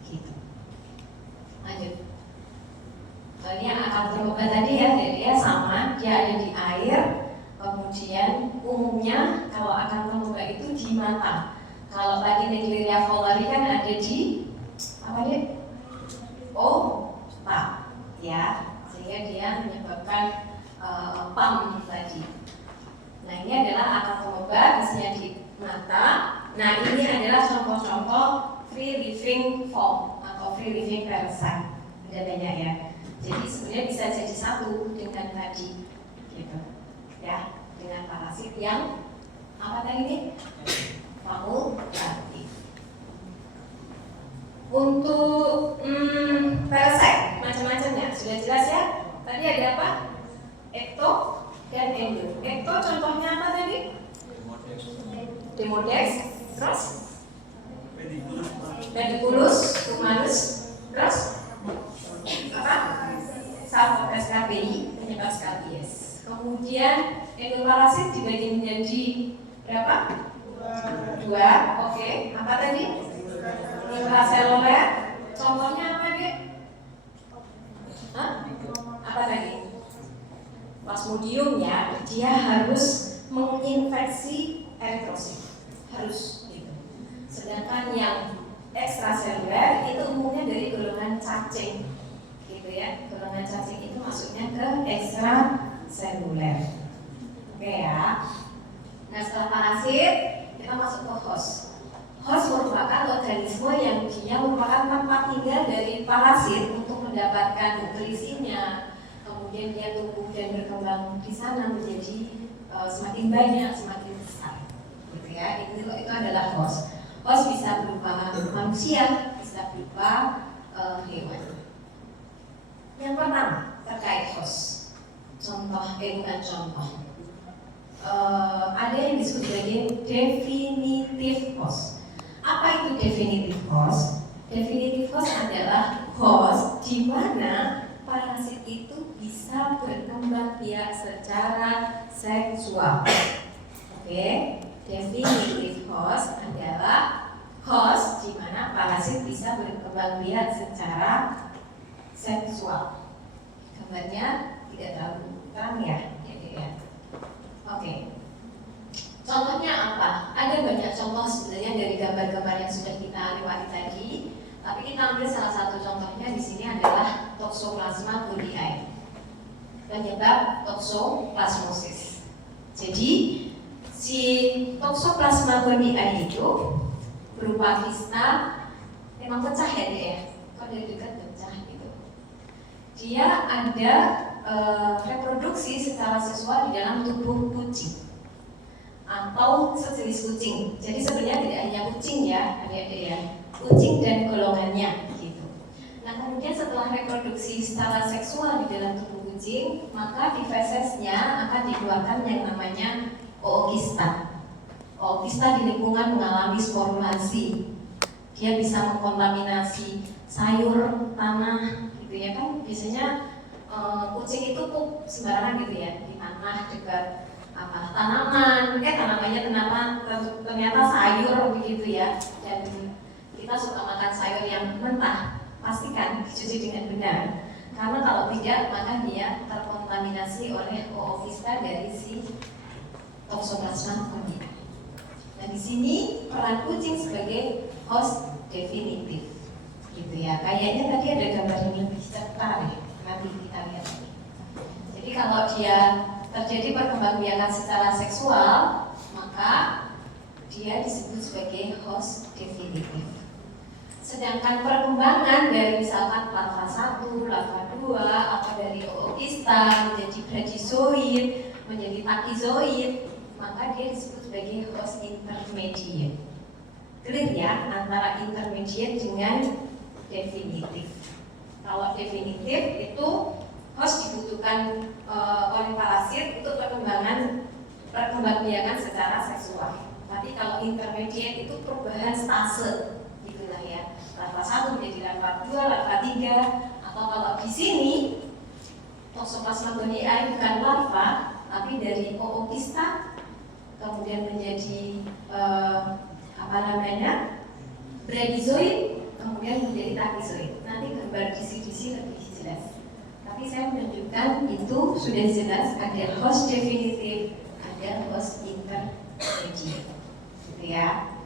Gitu. Lanjut. Ini yang akan terbuka tadi ya, dia sama, dia ada di air. Kemudian umumnya kalau akan terbuka itu di mata. Kalau tadi Naegleria fowleri kan ada di apa dia? Otak, ya, sehingga dia menyebabkan PAM tadi. Nah ini adalah Acanthomoeba, isinya di mata. Nah ini adalah contoh-contoh free living form atau free living parasite. Ada banyak ya. Jadi sebenarnya bisa jadi satu dengan tadi, gitu, ya, dengan parasit yang apa tadi nih? Fakultatif. Untuk parasite macam-macamnya sudah jelas ya. Tadi ada apa? Ekto dan endo. Ekto contohnya apa tadi? Demodex, terus Pediculus, Humanus, terus apa? Salmonella SKBI, penyebab skabies. Kemudian endoparasit dibagi menjadi berapa? Dua. Oke. Apa tadi? Intraseluler. Contohnya apa deh? Apa tadi? Plasmodium ya. Dia harus menginfeksi eritrosit. Harus gitu. Sedangkan yang ekstraseluler itu umumnya dari golongan cacing. Gitu ya. Golongan cacing itu masuknya ke ekstraseluler. Oke ya. Nah setelah parasit kita masuk ke host. Host merupakan organisme yang dia merupakan tempat tinggal dari parasit untuk mendapatkan nutrisinya. Kemudian dia tumbuh dan berkembang di sana menjadi semakin banyak, semakin besar. Gitu ya. Itu adalah host. Host bisa berupa manusia, bisa berupa hewan. Yang pertama terkait host. Bukan contoh. Ada yang disebut sebagai definitive host. Apa itu definitive host? Definitive host adalah host di mana parasit itu bisa berkembang biak secara seksual. Oke, definitive host adalah host di mana parasit bisa berkembang biak secara seksual. Gambarnya tidak terlalu terang ya, ya. Oke. Contohnya apa? Ada banyak contoh sebenarnya dari gambar-gambar yang sudah kita lewati tadi, tapi kita ambil salah satu contohnya di sini adalah Toxoplasma gondii, penyebab toxoplasmosis. Jadi si Toxoplasma gondii itu berupa kista, memang pecah ya dia ya, kok dari dekat pecah gitu. Dia ada reproduksi secara seksual di dalam tubuh kucing atau sejenis kucing. Jadi sebenarnya tidak hanya kucing ya, adik-adik ya, kucing dan golongannya gitu. Nah kemudian setelah reproduksi secara seksual di dalam tubuh kucing, maka di fesesnya akan dikeluarkan yang namanya ookista. Ookista di lingkungan mengalami sporulasi. Dia bisa mengkontaminasi sayur, tanah, gitu ya kan. Biasanya kucing itu pup sembarangan gitu ya, di tanah dekat tanaman, tanamannya ternyata sayur begitu ya. Dan kita suka makan sayur yang mentah, pastikan dicuci dengan benar. Karena kalau tidak, maka dia terkontaminasi oleh ookista dari si Toxoplasma gondii. Nah di sini peran kucing sebagai host definitif, gitu ya. Kayaknya tadi ada gambar yang lebih cetar ya. Nanti kita lihat. Jadi kalau dia terjadi perkembangbiakan secara seksual, maka dia disebut sebagai host definitif. Sedangkan perkembangan dari misalkan larva 1, larva 2, atau dari ookista menjadi brachizoid, menjadi takizoid, maka dia disebut sebagai host intermediate. Clear ya antara intermediate dengan definitif. Kalau definitif itu host dibutuhkan oleh parasit untuk perkembangbiakan secara seksual. Tapi kalau intermediate itu perubahan stase, gitulah ya. Larva 1 menjadi larva 2, larva 3, atau Atau kalau di sini Toxoplasma gondii bukan larva, tapi dari Oocista kemudian menjadi bradizoid, kemudian menjadi tachyzoid. Nanti gambar di sini lebih jelas. Tapi saya menunjukkan itu sudah jelas, ada host definitif, ada host intermediate, gitu ya.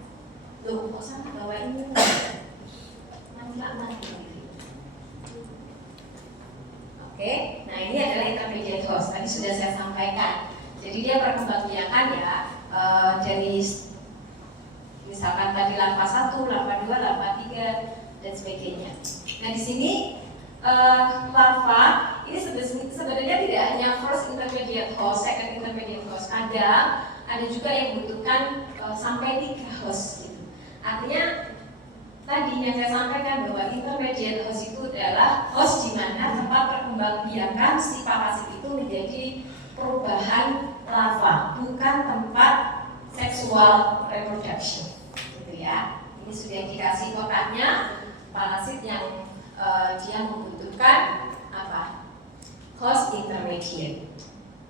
Loh, kok sama bawa ini? Mati. Oke, nah ini adalah intermediate host. Tadi sudah saya sampaikan. Jadi dia perkembangbiakan ya dari misalkan tadi larva 1, larva 2, larva 3 dan sebagainya. Nah di sini larva ini sebenarnya tidak hanya first intermediate host, second intermediate host, ada juga yang membutuhkan sampai 3 host gitu. Artinya tadi yang saya sampaikan bahwa intermediate host itu adalah host di mana tempat perkembangbiakan si parasit itu menjadi perubahan larva, bukan tempat seksual reproduction, gitu ya. Ini sudah dikasih kotaknya parasit yang dia membutuhkan apa? Host intermediate,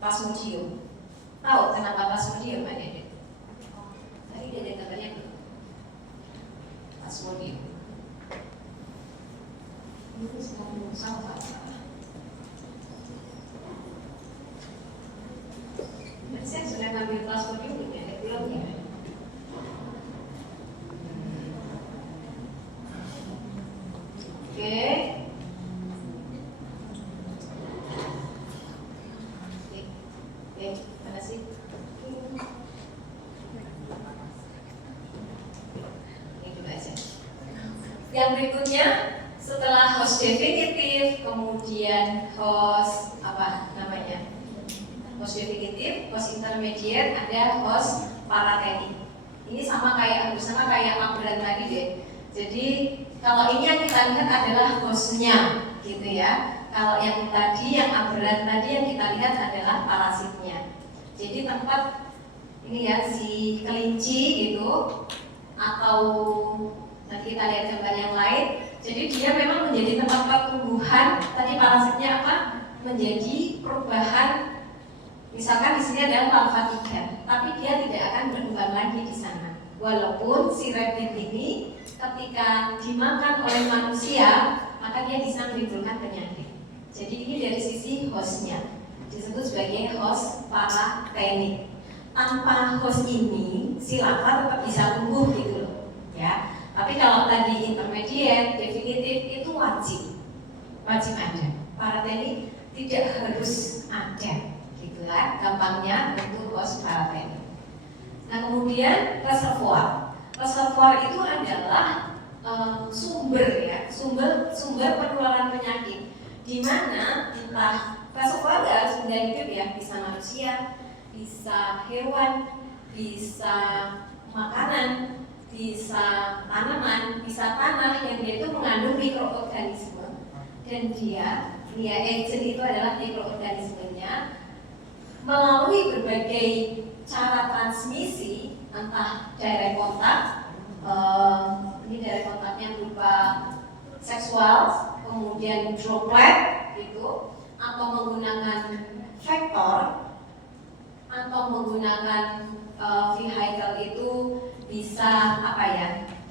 Plasmodium. Tahu kenapa Plasmodium ada? Tadi ada gambarnya belum? Plasmodium. Ini sekarang sama. Saya sudah ngambil Plasmodium belum ya? Oke. Mana sih? Ini coba aja. Yang berikutnya setelah host definitif, kemudian host apa namanya? Host definitif, host intermediate, ada host paratenik. Ini sama kayak aberran tadi deh. Jadi kalau ini yang kita lihat adalah hostnya, gitu ya. Kalau yang tadi, yang aberran tadi yang kita lihat adalah parasitnya. Jadi tempat ini ya si kelinci gitu, atau nanti kita lihat gambar yang lain. Jadi dia memang menjadi tempat pertumbuhan. Tadi parasitnya apa? Menjadi perubahan. Misalkan di sini ada larva 3, tapi dia tidak akan berkembang lagi di sana. Walaupun si reptil ini ketika dimakan oleh manusia, maka dia bisa menimbulkan penyakit. Jadi ini dari sisi hostnya, disebut sebagai host paratenik. Tanpa host ini, si larva tetap bisa tumbuh gitu loh, ya. Tapi kalau tadi intermediate, definitif itu wajib ada. Paratenik tidak harus ada. Gitulah gampangnya untuk host paratenik. Nah kemudian reservoir itu adalah sumber penularan penyakit, di mana entah reservoir nggak harus benda hidup ya, bisa manusia, bisa hewan, bisa makanan, bisa tanaman, bisa tanah yang dia itu mengandung mikroorganisme, dan dia agent itu adalah mikroorganismenya melalui berbagai cara transmisi, entah direct kontak, ini direct kontaknya berupa seksual, kemudian droplet gitu, atau menggunakan vektor, atau menggunakan vehicle itu bisa apa ya,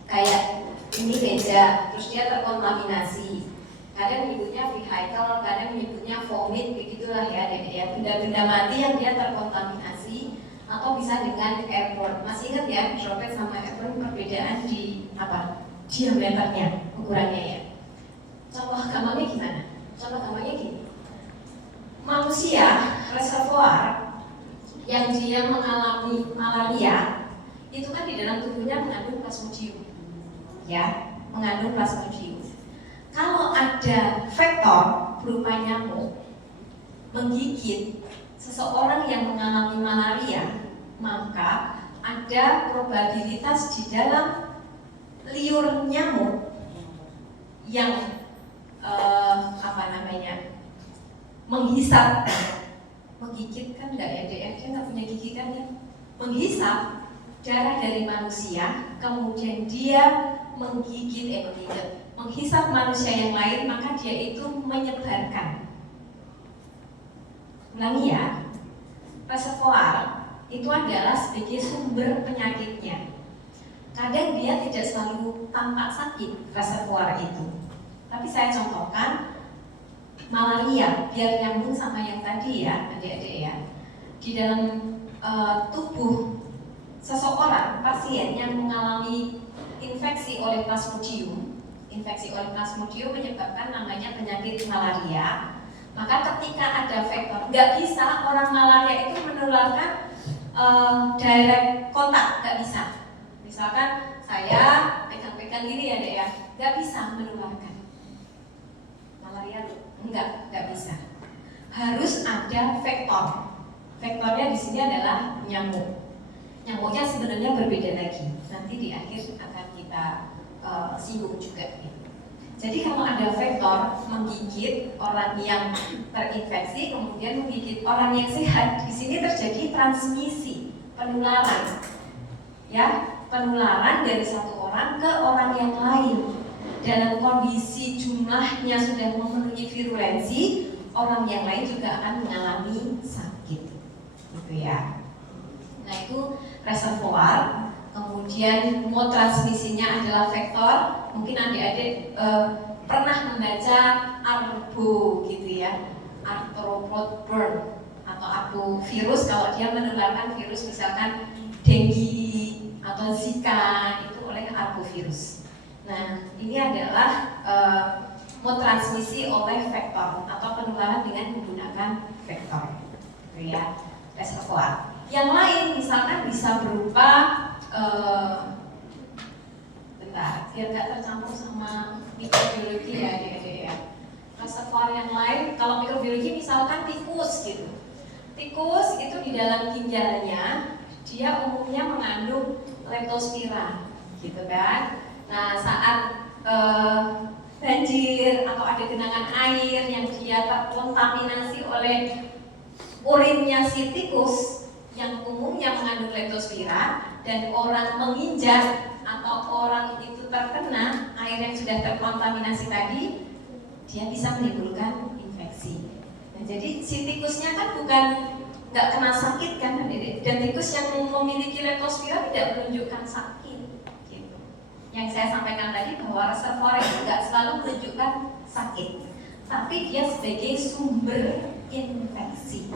kayak ini meja, terus dia terkontaminasi. Kadang menyebutnya vehicle, kadang menyebutnya vomit, begitulah ya, benda-benda mati yang dia terkontaminasi, atau bisa dengan airborne. Masih ingat ya, droplet sama airborne perbedaan di apa? Diameternya, ukurannya ya. Contoh gampangnya gimana? Contoh gampangnya gini. Manusia reservoir yang dia mengalami malaria itu kan di dalam tubuhnya mengandung plasmodium, ya, mengandung plasmodium. Kalau ada vektor berupa nyamuk menggigit seseorang yang mengalami malaria, maka ada probabilitas di dalam liur nyamuk yang menghisap, menggigit kan nggak ya, dia nggak punya gigi kan ya, menghisap darah dari manusia, kemudian dia menghisap manusia yang lain, maka dia itu menyebarkan. Ulangi ya, reservoir itu adalah sebagai sumber penyakitnya. Kadang dia tidak selalu tampak sakit reservoir itu. Tapi saya contohkan malaria, biar nyambung sama yang tadi ya, adik-adik ya. Di dalam tubuh seseorang, pasien yang mengalami infeksi oleh Plasmodium menyebabkan namanya penyakit malaria. Maka ketika ada vektor, nggak bisa orang malaria itu menularkan direct kontak, nggak bisa. Misalkan saya pegang-pegang gini ya dek ya, nggak bisa menularkan malaria, nggak bisa. Harus ada vektor. Vektornya di sini adalah nyamuk. Nyamuknya sebenarnya berbeda lagi. Nanti di akhir akan kita singgung juga. Jadi kalau ada vektor menggigit orang yang terinfeksi, kemudian menggigit orang yang sehat, di sini terjadi transmisi, penularan, ya, penularan dari satu orang ke orang yang lain. Dalam kondisi jumlahnya sudah memenuhi virulensi, orang yang lain juga akan mengalami sakit, gitu ya. Nah itu reservoir. Kemudian mode transmisinya adalah vektor. Mungkin adik-adik pernah membaca arbo gitu ya, arthropod atau virus. Kalau dia menularkan virus misalkan dengue atau zika, itu oleh arbovirus. Nah ini adalah mode transmisi oleh vektor atau penularan dengan menggunakan vektor, gitu ya, reservoir. Yang lain misalkan bisa berupa bentar, biar nggak tercampur sama mikrobiologi ya adik-adik ya. Reservoir yang lain, kalau mikrobiologi misalkan tikus gitu. Tikus itu di dalam ginjalnya dia umumnya mengandung leptospira, gitu kan. Nah saat banjir atau ada genangan air yang dia terkontaminasi oleh urinnya si tikus yang umumnya mengandung leptospira, dan orang menginjak atau orang itu terkena air yang sudah terkontaminasi tadi, dia bisa menimbulkan infeksi. Nah, jadi si tikusnya kan bukan nggak kena sakit kan, dan tikus yang memiliki leptospira tidak menunjukkan sakit. Gitu. Yang saya sampaikan tadi bahwa reservoir itu nggak selalu menunjukkan sakit, tapi dia sebagai sumber infeksi.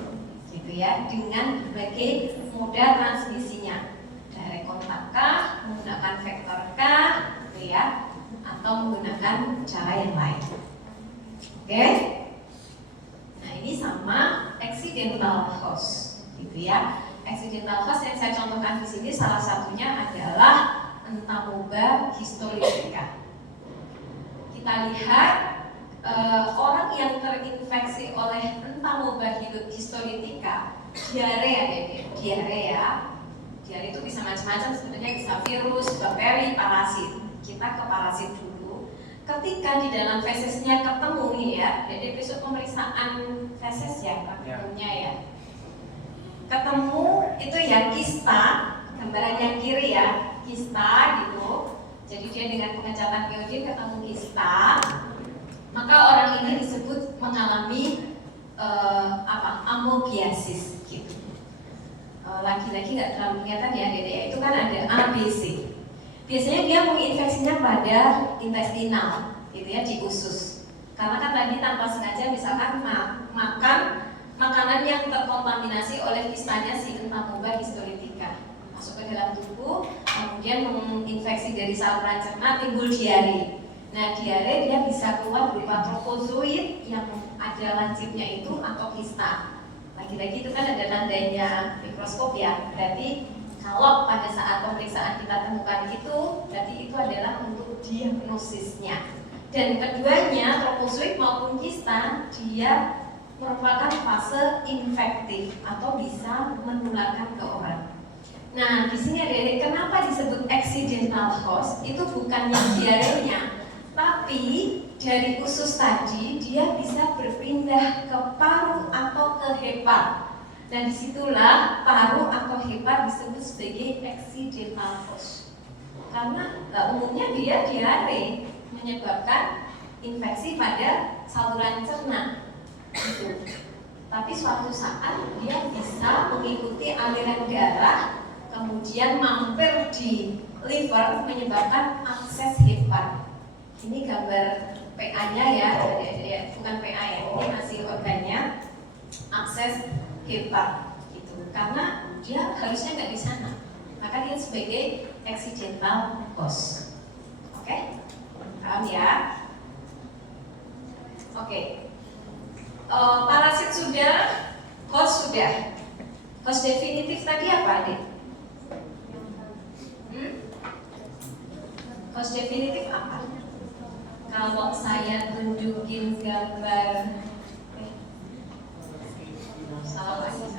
Gitu ya, dengan berbagai moda transmisinya, direct kontak kah, menggunakan vektor kah, gitu ya, atau menggunakan cara yang lain. Oke? Nah ini sama accidental host, gitu ya. Accidental host yang saya contohkan di sini salah satunya adalah Entamoeba histolytica. Kita lihat orang yang terinfeksi oleh Entamoeba histolytica, diare itu bisa macam-macam, sebenarnya bisa virus, bakteri, parasit. Kita ke parasit dulu. Ketika di dalam fesesnya ketemu nih ya, jadi besok pemeriksaan feses ya, praktikumnya ya. Ketemu itu ya kista, gambaran yang kiri ya, kista gitu. Jadi dia dengan pengecatan iodin ketemu kista. Maka orang ini disebut mengalami amoebiasis gitu. Lagi-lagi nggak terlalu kelihatan ya dede, itu kan ada ABC. Biasanya dia menginfeksinya pada intestinal, gitu ya, di usus. Karena kan tadi tanpa sengaja misalkan makan makanan yang terkontaminasi oleh kistanya si Entamoeba histolytica, masuk ke dalam tubuh, kemudian menginfeksi dari saluran cerna, timbul diare. Nah, diare dia bisa keluar berupa tropozoid yang ada lancipnya itu atau kista. Lagi-lagi itu kan ada tandanya mikroskop ya. Berarti kalau pada saat pemeriksaan kita temukan itu, berarti itu adalah untuk diagnosisnya. Dan keduanya, tropozoid maupun kista, dia merupakan fase infektif atau bisa menularkan ke orang. Nah, di sini ada kenapa disebut accidental host? Itu bukan yang diarenya, tapi dari usus tadi dia bisa berpindah ke paru atau ke hepat. Dan disitulah paru atau hepat disebut sebagai accidental host. Karena umumnya dia diare, menyebabkan infeksi pada saluran cerna. Gitu. Tapi suatu saat dia bisa mengikuti aliran darah, kemudian mampir di liver menyebabkan akses hepat. Ini gambar PA-nya ya, bukan PA ya, ini masih organnya, akses hepat. Gitu. Karena dia harusnya nggak di sana, maka dia sebagai accidental host. Oke, paham ya? Oke. Parasit sudah, host sudah. Host definitif tadi apa, Adik? Host definitif apa? Kalau saya tunjukin gambar salah lagi.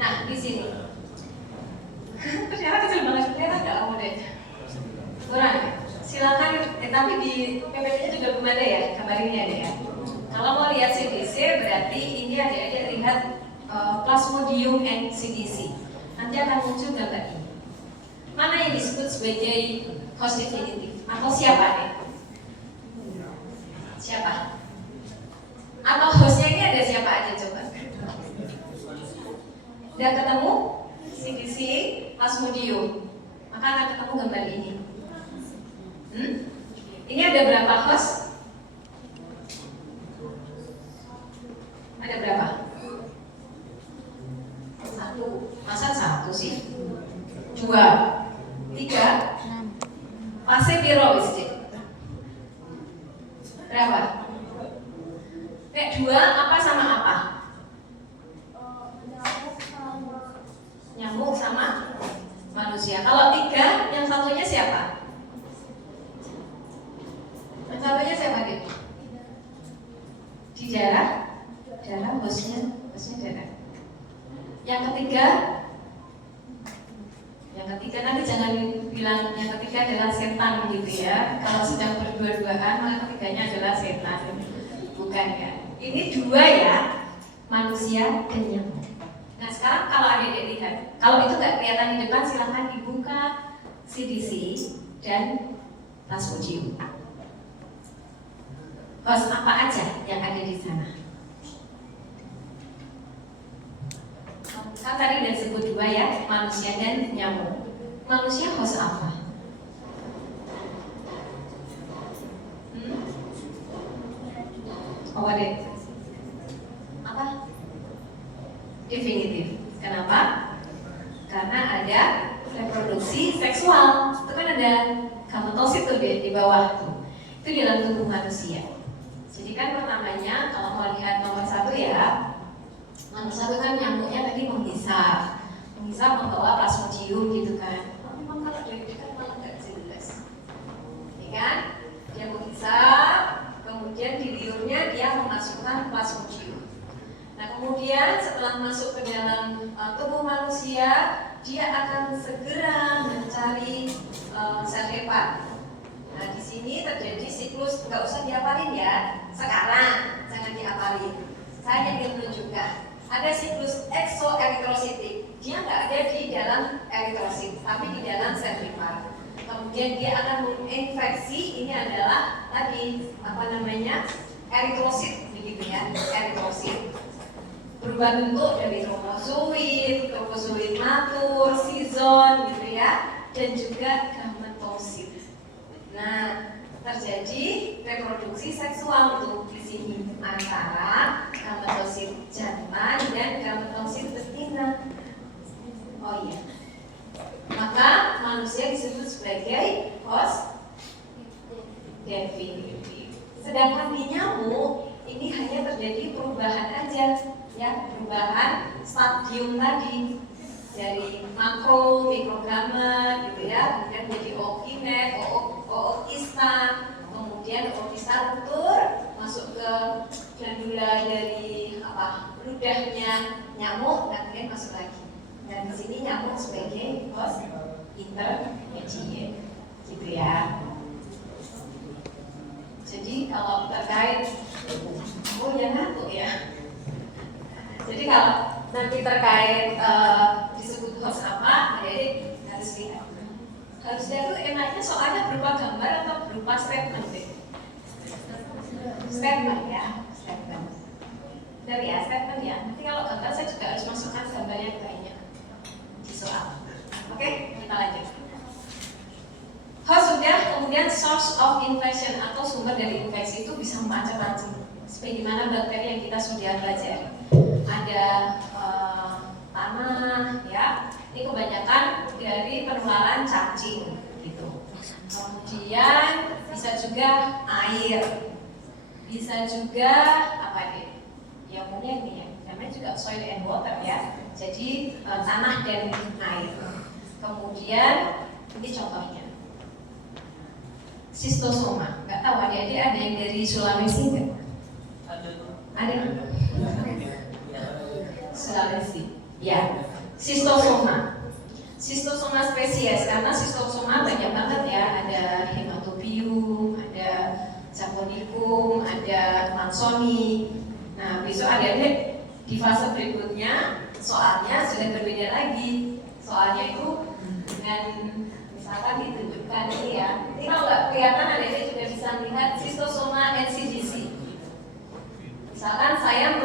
Nah, di sini. Ternyata kecil banget, ternyata nggak kamu deh. Kurang. Silakan, tapi di PPT-nya juga belum ada ya, gambar ini ada ya. Kalau mau lihat CDC, berarti ini ada lihat Plasmodium and CDC. Nanti akan muncul gambar ini. Mana yang disebut sebagai host definitif? Atau siapa nih? Siapa? Atau hostnya ini ada siapa aja coba? Udah ketemu? CDC, Plasmodium. Maka akan ketemu gambar ini. Ini ada berapa host? Ada berapa? Satu. Masa satu sih? Dua, tiga. Fase piro wis, Dik? Berapa? Nek dua apa sama apa? Nyamuk sama manusia. Kalau tiga, yang satunya siapa? Yang satunya siapa, Dik? Di darah hostnya darah. Yang ketiga nanti jangan bilang yang ketiga adalah setan gitu ya. Kalau sedang berdua-duaan maka ketiganya adalah setan. Bukan ya. Ini dua ya, manusia dan nyamuk. Nah sekarang kalau adik-adik lihat, kalau itu nggak kelihatan di depan silahkan dibuka CDC dan Plasmodium. Host apa aja yang ada di sana? Kan tadi udah sebut dua ya, manusia dan nyamuk. Manusia host apa? Apa deh? Apa? Definitif. Kenapa? Karena ada reproduksi seksual. Itu kan ada gametosit tuh di bawah tuh. Itu di dalam tubuh manusia. Jadi kan pertamanya kalau mau lihat nomor satu ya, nomor satu kan nyamuknya tadi menghisap membawa plasmodium gitu kan. Memang kalau dari dekat malah nggak jelas, ya kan? Dia menghisap, kemudian di liurnya dia memasukkan plasmodium. Nah kemudian setelah masuk ke dalam tubuh manusia, dia akan segera mencari sel hepat. Nah di sini terjadi siklus, nggak usah dihafalin ya. Sekarang jangan dihafalin. Saya ingin menunjukkan ada siklus eksoeritrositik. Dia nggak ada di dalam eritrosit, tapi di dalam sel hepat. Kemudian dia akan menginfeksi. Ini adalah tadi eritrosit, begitu ya, eritrosit. Berubah bentuk dari trofozoit matur, sizon, gitu ya, dan juga gametosit. Nah, terjadi reproduksi seksual tuh di sini antara gametosit jantan dan gametosit betina. Oh iya. Maka manusia disebut sebagai host definitif. Sedangkan di nyamuk ini hanya terjadi perubahan aja, ya, perubahan stadium tadi dari makro, mikrogamet gitu ya, kemudian menjadi ookinet, ookistan, kemudian ookistan masuk ke glandula dari ludahnya nyamuk, dan kemudian masuk lagi. Dan di sini nyamuk sebagai host intermediate, gitu ya. Jadi kalau terkait, ngantuk ya. Jadi kalau nanti terkait disebut host apa? sudah tuh enaknya soalnya berupa gambar atau berupa statement deh? Statement ya, statement. Dari ya, statement ya. Nanti kalau gambar saya juga harus masukkan gambarnya banyak di soal. Oke, kita lanjut. Host sudah, kemudian source of infection atau sumber dari infeksi itu bisa macam-macam. Seperti mana bakteri yang kita sudah pelajari. Ada tanah, ya. Ini kebanyakan dari penularan cacing, gitu. Kemudian bisa juga air, bisa juga apa deh? Ya umumnya ini ya, namanya juga soil and water ya. Jadi tanah dan air. Kemudian ini contohnya, Schistosoma. Nggak tahu adik-adik ada yang dari Sulawesi nggak? Ada. Sulawesi. Ya. Schistosoma. Schistosoma spesies, karena schistosoma banyak banget ya, ada hematobium, ada Japonicum, ada Mansoni. Nah, besok adik-adik di fase berikutnya soalnya sudah berbeda lagi. Soalnya itu dengan misalkan ditunjukkan ini ya. Ini kalau nggak kelihatan adik-adik juga bisa melihat Schistosoma NCGC. Misalkan saya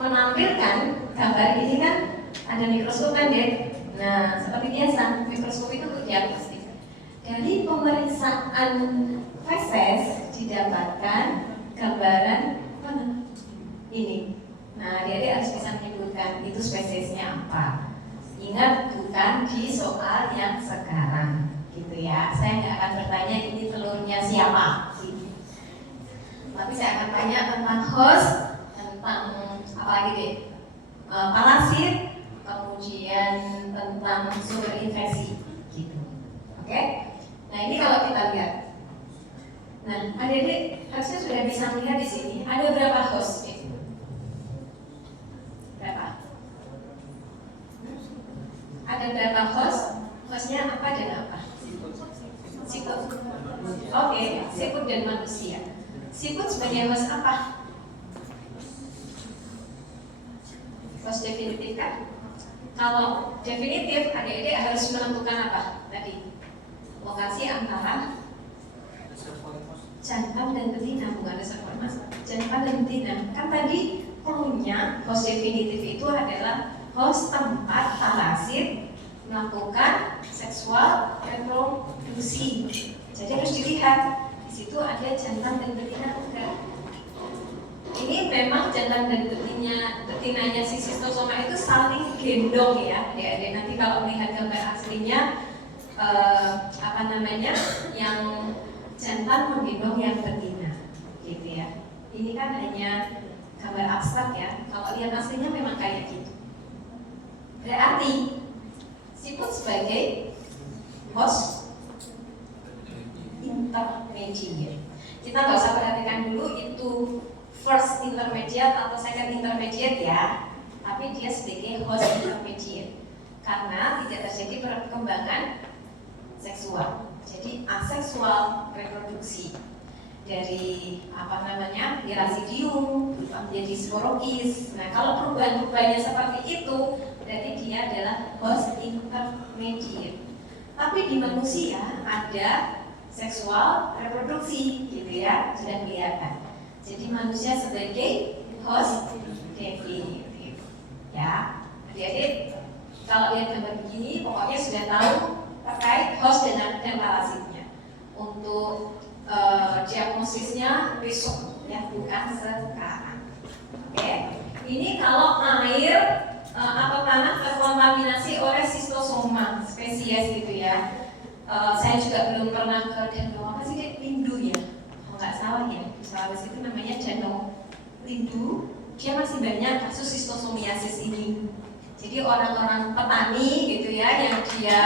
menampilkan gambar ini kan ada mikroskop kan deh. Nah seperti biasa mikroskop itu untuk diagnostik. Dari pemeriksaan feses didapatkan gambaran mana? Ini. Nah dia harus bisa menyebutkan itu spesiesnya apa. Ingat bukan di soal yang sekarang, gitu ya. Saya nggak akan bertanya ini telurnya siapa. Tapi saya akan tanya tentang host, tentang apa lagi deh, parasit, kemudian tentang sumber infeksi, gitu. Oke? Nah ini kalau kita lihat. Nah, adik-adik harusnya sudah bisa melihat di sini ada berapa host? Berapa? Ada berapa host? Hostnya apa dan apa? Sikut. Oke, sikut dan manusia. Sikut sebagai host apa? Host definitif kan? Kalau definitif, adik-adik harus menentukan apa tadi? Lokasi antara jantan dan betina, bukan reservoir mas. Jantan dan betina. Kan tadi clue-nya host definitif itu adalah host tempat parasit melakukan seksual reproduksi. Jadi harus dilihat di situ ada jantan dan betina enggak. Ini memang jantan dan betinanya si Schistosoma itu saling gendong ya. Adik-adik nanti kalau melihat gambar aslinya yang jantan menggendong yang betina, gitu ya. Ini kan hanya gambar abstrak ya. Kalau lihat aslinya memang kayak gitu. Berarti sikut sebagai host intermediate. Kita nggak usah perhatikan dulu itu first intermediate atau second intermediate ya, tapi dia sebagai host intermediate karena tidak terjadi perkembangan seksual. Jadi aseksual reproduksi dari Irasidium menjadi sporokis. Nah kalau perubahan-perubahannya seperti itu, berarti dia adalah host intermediate. Tapi di manusia ada seksual reproduksi, gitu ya, sudah kelihatan. Jadi manusia sebagai host definitif, ya. Adik-adik kalau lihat gambar begini, pokoknya sudah tahu terkait host dan parasitnya. Untuk diagnosisnya besok, ya, bukan sekarang. Oke. Ini kalau air atau tanah terkontaminasi oleh Schistosoma spesies, gitu ya. Saya juga belum pernah ke danau apa sih, Lindu ya, kalau nggak salah ya, di Sulawesi itu namanya danau Lindu. Dia masih banyak kasus Schistosomiasis ini. Jadi orang-orang petani gitu ya, yang dia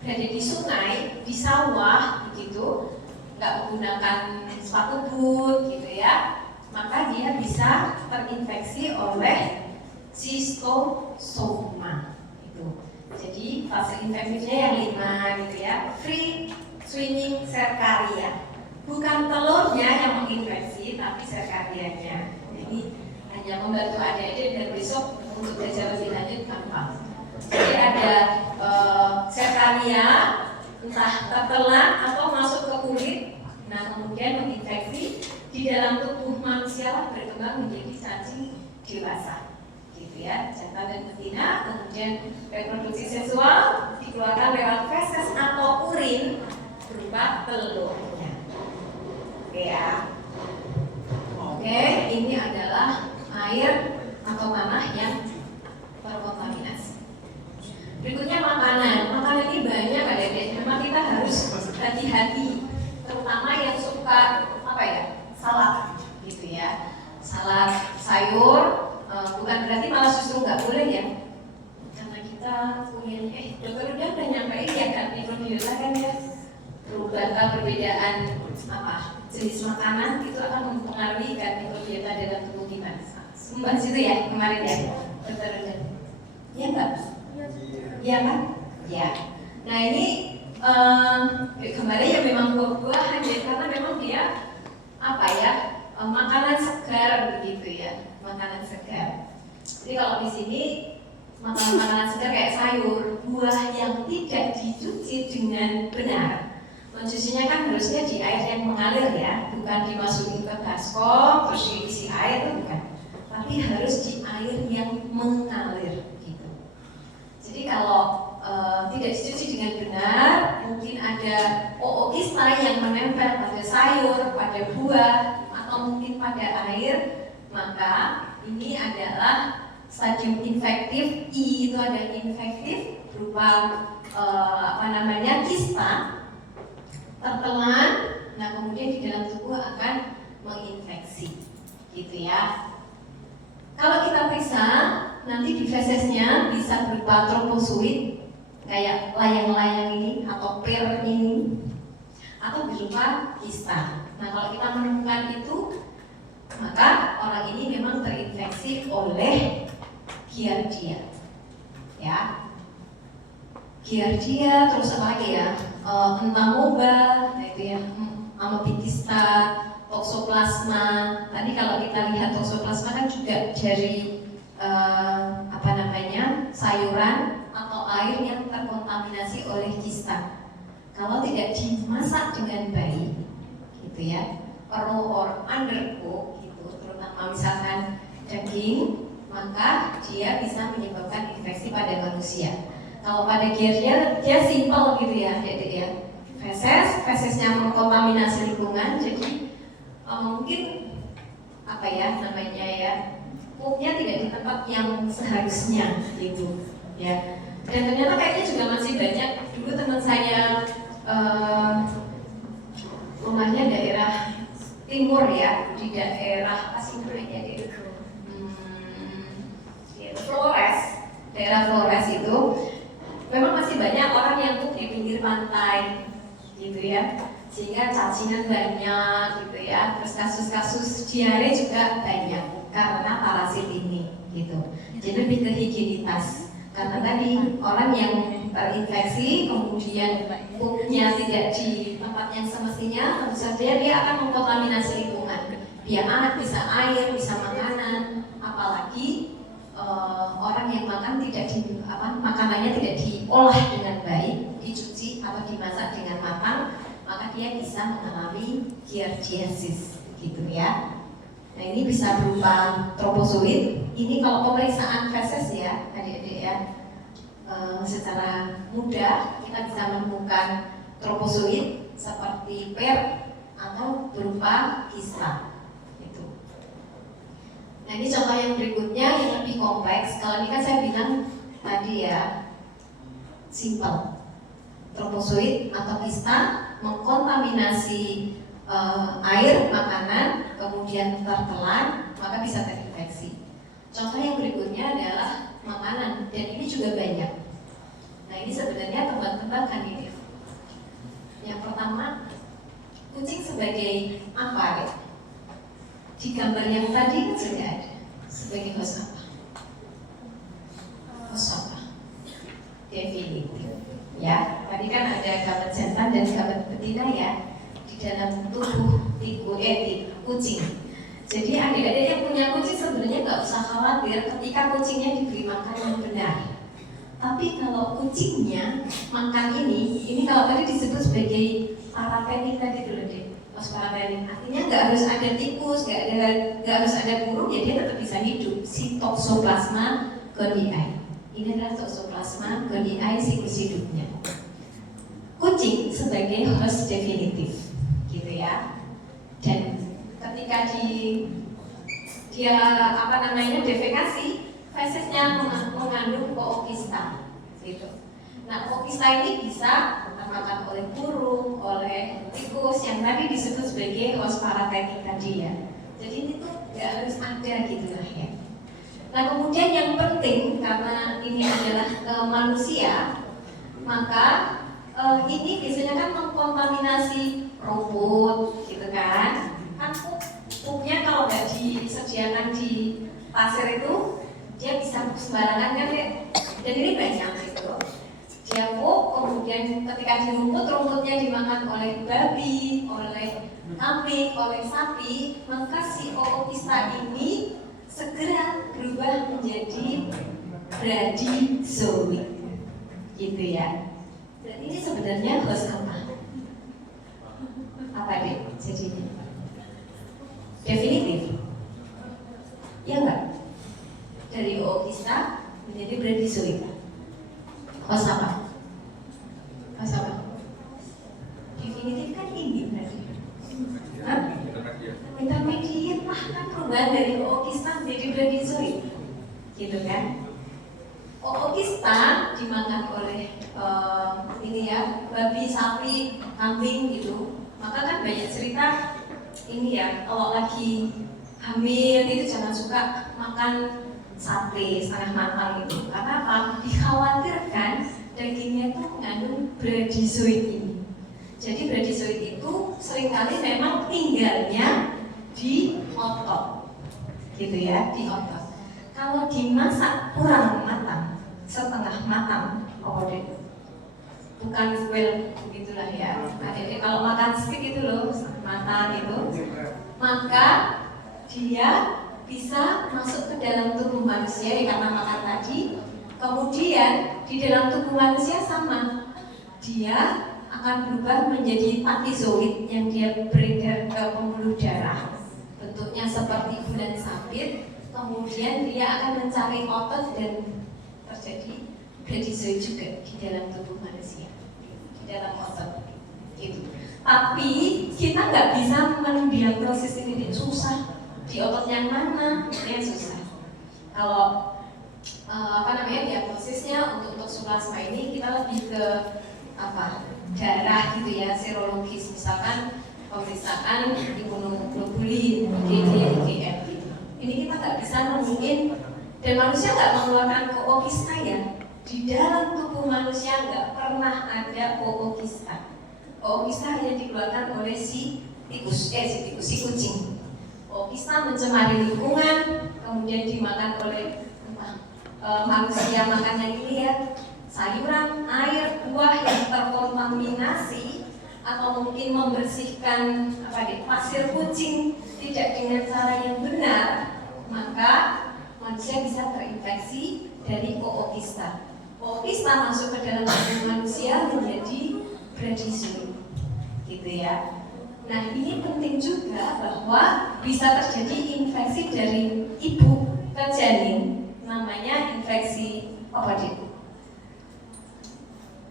berada di sungai, di sawah gitu, nggak menggunakan sepatu boot gitu ya, maka dia bisa terinfeksi oleh Schistosoma itu. Jadi fase infeksinya yang 5 gitu ya, free swimming Cercaria. Bukan telurnya yang menginfeksi, tapi Cercarianya. Jadi hanya membantu adik-adik dan besok untuk belajar lebih lanjut gampang. Jadi ada lokalia, entah tertelan atau masuk ke kulit, nah kemudian menginfeksi di dalam tubuh manusia berkembang menjadi cacing dewasa, gitu ya, jantan dan betina. Kemudian reproduksi seksual dikeluarkan lewat feses atau urin berupa telurnya. Oke ya. Oke, ini adalah air atau tanah yang terkontaminasi. Berikutnya makanan. Makanan ini banyak adik-adik. Memang kita harus hati-hati, terutama yang suka apa ya, salad, gitu ya. Salad sayur, bukan berarti malah justru nggak boleh ya. Karena kita punya, dokter udah nyampein ya kan mikrobiota kan ya. Perbedaan apa jenis makanan itu akan mempengaruhi kan mikrobiota dalam tubuh kita. Membahas itu ya kemarin ya, dokter udah. Iya nggak? Iya kan? Ya. Nah ini gambarnya ya memang buah-buahan ya, karena memang dia apa ya, makanan segar begitu ya, makanan segar. Jadi kalau di sini makanan segar kayak sayur, buah yang tidak dicuci dengan benar. Mencucinya kan harusnya di air yang mengalir ya, bukan dimasukin ke baskom terus diisi air, itu bukan. Tapi harus di air yang mengalir gitu. Jadi kalau tidak dicuci dengan benar, mungkin ada ookista yang menempel pada sayur, pada buah, atau mungkin pada air, maka ini adalah stadium infektif. I itu ada infektif berupa kista, tertelan, nah kemudian di dalam tubuh akan menginfeksi, gitu ya. Kalau kita periksa, nanti di fesesnya bisa berupa tropozoit, kayak layang-layang ini atau per ini, atau berupa kista. Nah kalau kita menemukan itu, maka orang ini memang terinfeksi oleh Giardia, ya. Giardia, terus apa lagi ya? Entamoeba, itu ya, Amebikista, toxoplasma. Tadi kalau kita lihat toxoplasma kan juga dari sayuran atau air yang terkontaminasi oleh kista. Kalau tidak dimasak dengan baik, gitu ya, raw or undercooked, gitu, terutama misalkan daging, maka dia bisa menyebabkan infeksi pada manusia. Kalau pada Giardia, dia simpel gitu ya, jadi ya, fesesnya mengkontaminasi lingkungan, jadi mungkin apa ya namanya ya, pupnya tidak di tempat yang seharusnya gitu ya. Dan ternyata kayaknya juga masih banyak. Dulu teman saya rumahnya daerah timur ya, di daerah apa sih namanya di Flores, daerah Flores itu memang masih banyak orang yang tuh di pinggir pantai gitu ya, sehingga cacingan banyak gitu ya, terus kasus-kasus diare juga banyak karena parasit ini gitu. Jadi lebih ke higienitas, karena tadi orang yang terinfeksi kemudian pupnya tidak di tempat yang semestinya, tentu saja dia akan mengkontaminasi lingkungan. Dia bisa air, bisa makanan, apalagi orang yang makan makanannya tidak diolah dengan baik, dicuci atau dimasak dengan matang, maka dia bisa mengalami giardiasis, gitu ya. Nah ini bisa berupa tropozoit. Ini kalau pemeriksaan feses ya, adik-adik ya, secara mudah kita bisa menemukan tropozoit seperti per atau berupa kista. Nah ini contoh yang berikutnya yang lebih kompleks. Kalau ini kan saya bilang tadi ya, simple. Tropozoit atau kista mengkontaminasi air, makanan, kemudian tertelan, maka bisa terinfeksi. Contoh yang berikutnya adalah makanan, dan ini juga banyak. Nah ini sebenarnya tebak-tebakan ini. Yang pertama, kucing sebagai apa ya? Di gambar yang tadi kan sudah ada sebagai host apa? Host apa? Definitif. Ya, tadi kan ada gambar jantan dan gambar betina ya di dalam tubuh kucing. Jadi adik-adik yang punya kucing sebenarnya nggak usah khawatir ketika kucingnya diberi makan yang benar. Tapi kalau kucingnya makan ini kalau tadi disebut sebagai parapenik tadi dulu deh, parapenik. Artinya nggak harus ada tikus, nggak harus ada burung, ya dia tetap bisa hidup. Si Toxoplasma gondii. Ini adalah Toxoplasma gondii siklus hidupnya. Kucing sebagai host definitif, gitu ya. Dan ketika dia defekasi, fesesnya mengandung kookista, gitu. Nah, kookista ini bisa termakan oleh burung, oleh tikus yang tadi disebut sebagai host paratenik tadi ya. Jadi ini tuh nggak harus ada gitu lah ya. Nah, kemudian yang penting karena ini adalah manusia, maka ini biasanya kan mengkontaminasi rumput, gitu kan? Kan pupnya kalau nggak disediakan di pasir itu dia bisa sembarangan kan ya, dan ini banyak gitu. Dia kemudian ketika di rumputnya dimakan oleh babi, oleh kambing, oleh sapi, maka si ookista ini segera berubah menjadi bradyzoik, gitu ya. Dan ini sebenarnya host apa deh jadinya? Definitif, ya enggak? Dari ookista menjadi bradyzoik. Host apa? Host apa? Definitif kan ini berarti. Hah? Intermediate lah kan perubahan dari ookista menjadi bradyzoik, gitu kan? Ookista dimakan oleh ini ya, babi, sapi, kambing gitu. Maka kan banyak cerita ini ya, kalau lagi hamil itu jangan suka makan sate setengah matang itu. Karena apa? Dikhawatirkan dagingnya itu mengandung bradyzoik ini. Jadi bradyzoik itu seringkali memang tinggalnya di otot, gitu ya, di otot. Kalau dimasak kurang matang, setengah matang, bukan well begitulah ya. Kalau makan stick itu loh, matang itu, maka dia bisa masuk ke dalam tubuh manusia ya, karena makan tadi. Kemudian di dalam tubuh manusia sama, dia akan berubah menjadi takizoid yang dia beredar ke pembuluh darah. Bentuknya seperti bulan sabit. Kemudian dia akan mencari otot dan terjadi bradyzoid juga di dalam tubuh manusia, di dalam otot gitu. Tapi kita nggak bisa mendiagnosis ini, susah. Di otot yang mana, yang susah. Kalau diagnosisnya untuk Toxoplasma ini kita lebih ke darah gitu ya, serologis, misalkan pemeriksaan imunoglobulin, IgG, IgM. Ini kita nggak bisa nemuin, dan manusia nggak mengeluarkan kookista ya. Di dalam tubuh manusia nggak pernah ada kookista. Kookista hanya dikeluarkan oleh si kucing. Kookista mencemari lingkungan, kemudian dimakan oleh manusia, makannya ini ya, sayuran, air, buah yang terkontaminasi, atau mungkin membersihkan pasir kucing tidak dengan cara yang benar, maka manusia bisa terinfeksi dari kookista. Kookista masuk ke dalam tubuh manusia menjadi bradyzoik, gitu ya. Nah, ini penting juga bahwa bisa terjadi infeksi dari ibu ke janin, namanya infeksi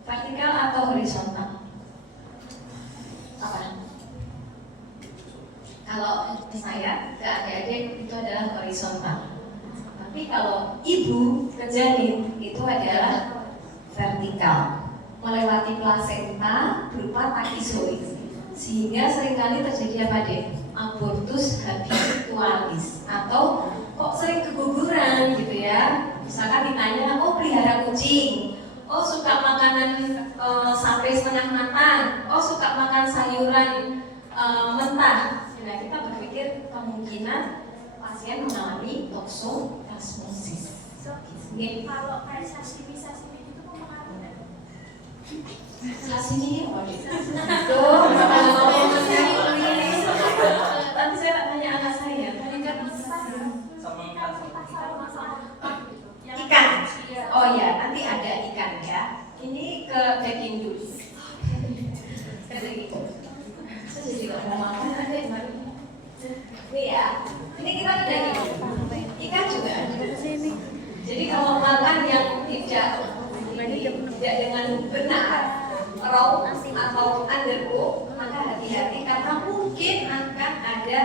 vertikal atau horizontal? Kalau saya ke adik-adik itu adalah horizontal. Tapi kalau ibu ke janin itu adalah vertikal, melewati plasenta berupa takizoid. Sehingga seringkali terjadi abortus habitualis, atau kok sering keguguran gitu ya. Misalkan ditanya, pelihara kucing, suka makanan sampai setengah matang, suka makan sayuran mentah. Nah, kita berpikir kemungkinan pasien mengalami toxoplasmosis. Kalau kayak sashimi itu kok makan? Sashimi Nanti saya tak tanya anak saya. Ikan. Oh ya, nanti ada Saya jadi nggak mau makan ada yang baru. Ini ya, ini kita ada gini. Ikan juga ada. Jadi kalau makan yang tidak dengan benar, raw atau undercooked, maka hati-hati karena mungkin akan ada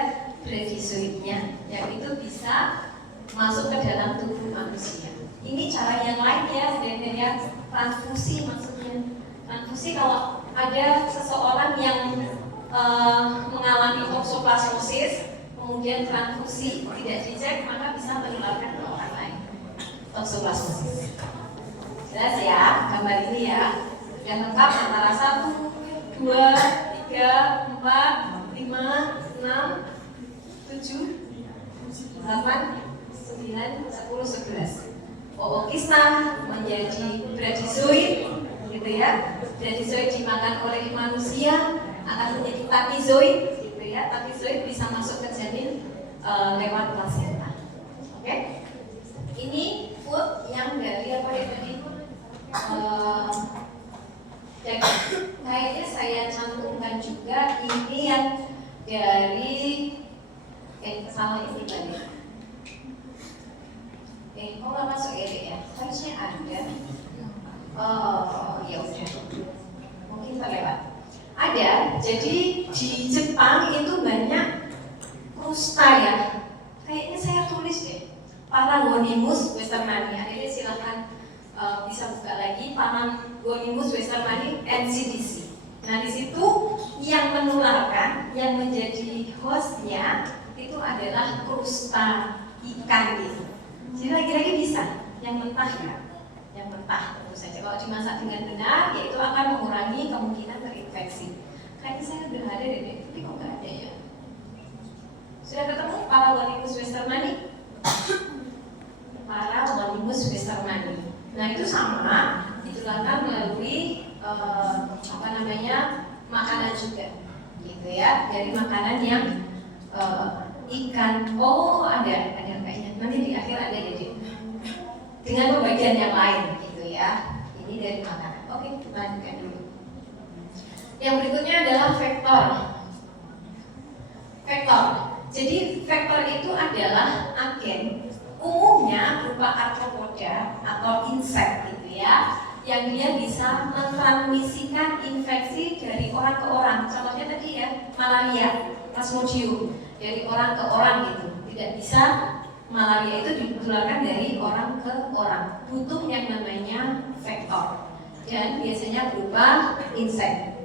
bradyzoidnya yang itu bisa masuk ke dalam tubuh manusia. Ini cara yang lain ya, ya transfusi maksudnya. Transfusi kalau ada seseorang yang mengalami toksoplasmosis, kemudian transfusi tidak dicek, maka bisa menularkan ke orang lain. Toksoplasmosis. Jelas ya, gambar ini ya. Yang lengkap antara 1, 2, 3, 4, 5, 6, 7, 8, 9, 10, 11. Ookista menjadi bradyzoid, gitu ya. Bradyzoid dimakan oleh manusia akan menjadi tapizoid, gitu ya. Tapizoid bisa masuk ke janin lewat plasenta. Oke? Ini food yang dari apa ya tadi? Kayaknya saya cantumkan juga ini yang dari salah ini tadi. Kok nggak masuk ya? Harusnya ada. Oh, ya udah. Mungkin terlewat. Ada. Jadi di Jepang itu banyak krusta ya. Kayaknya saya tulis deh. Paragonimus westermani. Akhirnya silakan bisa buka lagi. Paragonimus westermani NCDC. Nah di situ yang menularkan, yang menjadi hostnya itu adalah krusta ikan gitu. Jadi lagi-lagi bisa, yang mentah ya, yang mentah tentu saja. Kalau dimasak dengan benar, yaitu akan mengurangi kemungkinan terinfeksi. Kayaknya saya udah ada deh, tapi kok nggak ada ya? Sudah ketemu Paragonimus westermani? Paragonimus westermani. Nah itu sama, ditularkan melalui makanan juga, gitu ya. Dari makanan yang ikan. Oh ada kayaknya. Nanti di akhir ada jadi dengan pembagian yang lain, gitu ya. Ini dari makanan. Oke, kita lanjutkan dulu. Yang berikutnya adalah vektor. Vektor. Jadi vektor itu adalah agen, umumnya berupa arthropoda atau insek, gitu ya, yang dia bisa mentransmisikan infeksi dari orang ke orang. Contohnya tadi ya, malaria, plasmodium, dari orang ke orang gitu. Tidak bisa malaria itu ditularkan dari orang ke orang. Butuh yang namanya vektor. Dan biasanya berupa insek,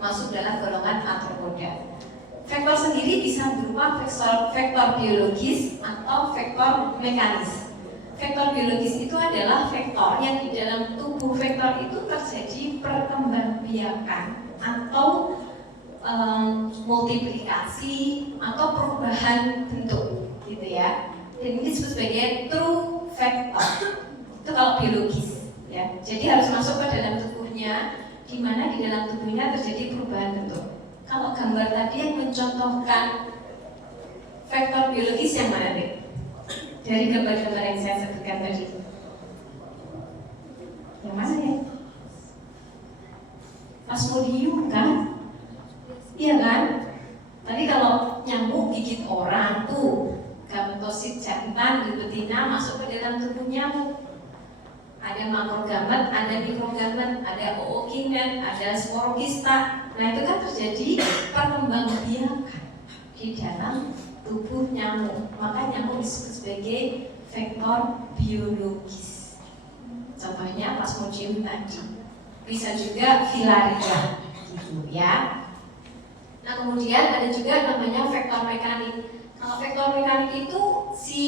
masuk dalam golongan arthropoda. Vektor sendiri bisa berupa vektor biologis atau vektor mekanis. Vektor biologis itu adalah vektor yang di dalam tubuh vektor itu terjadi perkembangbiakan atau multiplikasi atau perubahan bentuk, gitu ya. Dan ini disebut sebagai true vector. Itu kalau biologis, ya. Jadi harus masuk ke dalam tubuhnya, di mana di dalam tubuhnya terjadi perubahan bentuk. Kalau gambar tadi yang mencontohkan vektor biologis yang mana deh? Dari gambar-gambar yang saya sebutkan tadi. Yang mana ya? Plasmodium kan? Iya kan? Tadi kalau nyamuk gigit orang tuh, gametosit jantan di betina masuk ke dalam tubuh nyamuk. Ada makrogamet, ada mikrogamet, ada ookinet, ada sporokista. Nah itu kan terjadi perkembangbiakan di dalam tubuh nyamuk. Maka nyamuk disebut sebagai vektor biologis. Contohnya plasmodium tadi. Bisa juga filaria, gitu ya. Nah kemudian ada juga namanya vektor mekanik. Kalau vektor mekanik itu si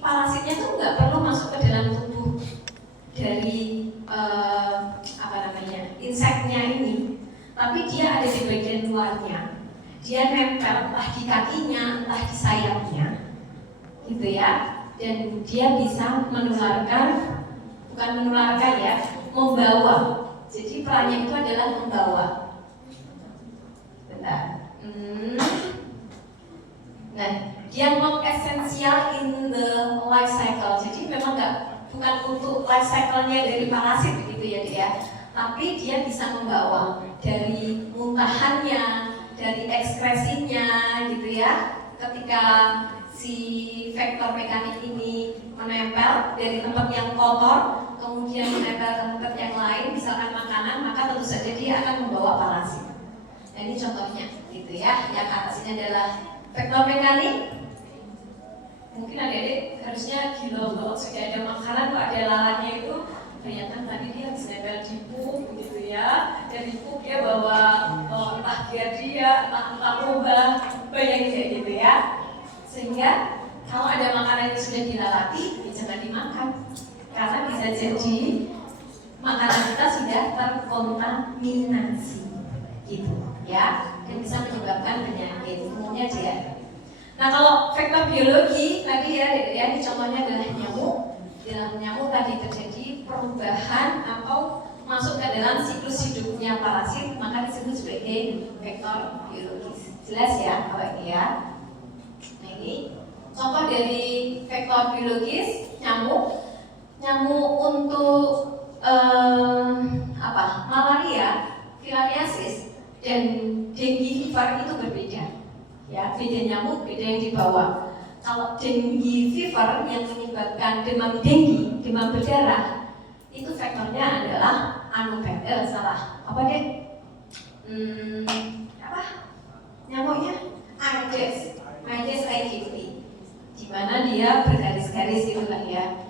parasitnya tuh nggak perlu masuk ke dalam tubuh dari inseknya ini, tapi dia ada di bagian luarnya. Dia nempel entah di kakinya, entah di sayapnya, gitu ya. Dan dia bisa menularkan, bukan menularkan ya, membawa. Jadi perannya itu adalah membawa. Nah, dia not essential in the life cycle. Jadi memang bukan untuk life cycle-nya dari parasit begitu ya dia. tapi dia bisa membawa dari muntahannya, dari ekspresinya gitu ya. Ketika si vektor mekanik ini menempel dari tempat yang kotor, kemudian menempel ke tempat yang lain, misalkan makanan, maka tentu saja dia akan membawa parasit. Nah, ini contohnya gitu ya. Yang atasnya adalah vektor mekanik. Mungkin adik-adik harusnya gila banget sudah ada makanan kok ada lalatnya itu. Ternyata tadi dia habis nempel di pup gitu ya. Dari pup dia bawa entah dia, entah lubang, bayangin kayak gitu ya. Sehingga kalau ada makanan yang sudah dilalati, ya jangan dimakan. Karena bisa jadi makanan kita sudah terkontaminasi gitu ya, dan bisa menyebabkan penyakit umumnya dia. Nah, kalau vektor biologi tadi ya ini contohnya adalah nyamuk. Di dalam nyamuk tadi terjadi perubahan atau masuk ke dalam siklus hidupnya parasit, maka disebut sebagai vektor biologis. Jelas ya kalau ini ya. Nah, ini contoh dari vektor biologis nyamuk. Nyamuk untuk malaria, filariasis, dan dengue fever itu berbeda. Ya, beda nyamuk, beda yang dibawa. Kalau dengue fever yang menyebabkan demam dengue, demam berdarah, itu vektornya adalah nyamuknya Aedes aegypti, di mana dia bergaris-garis gitu lah ya.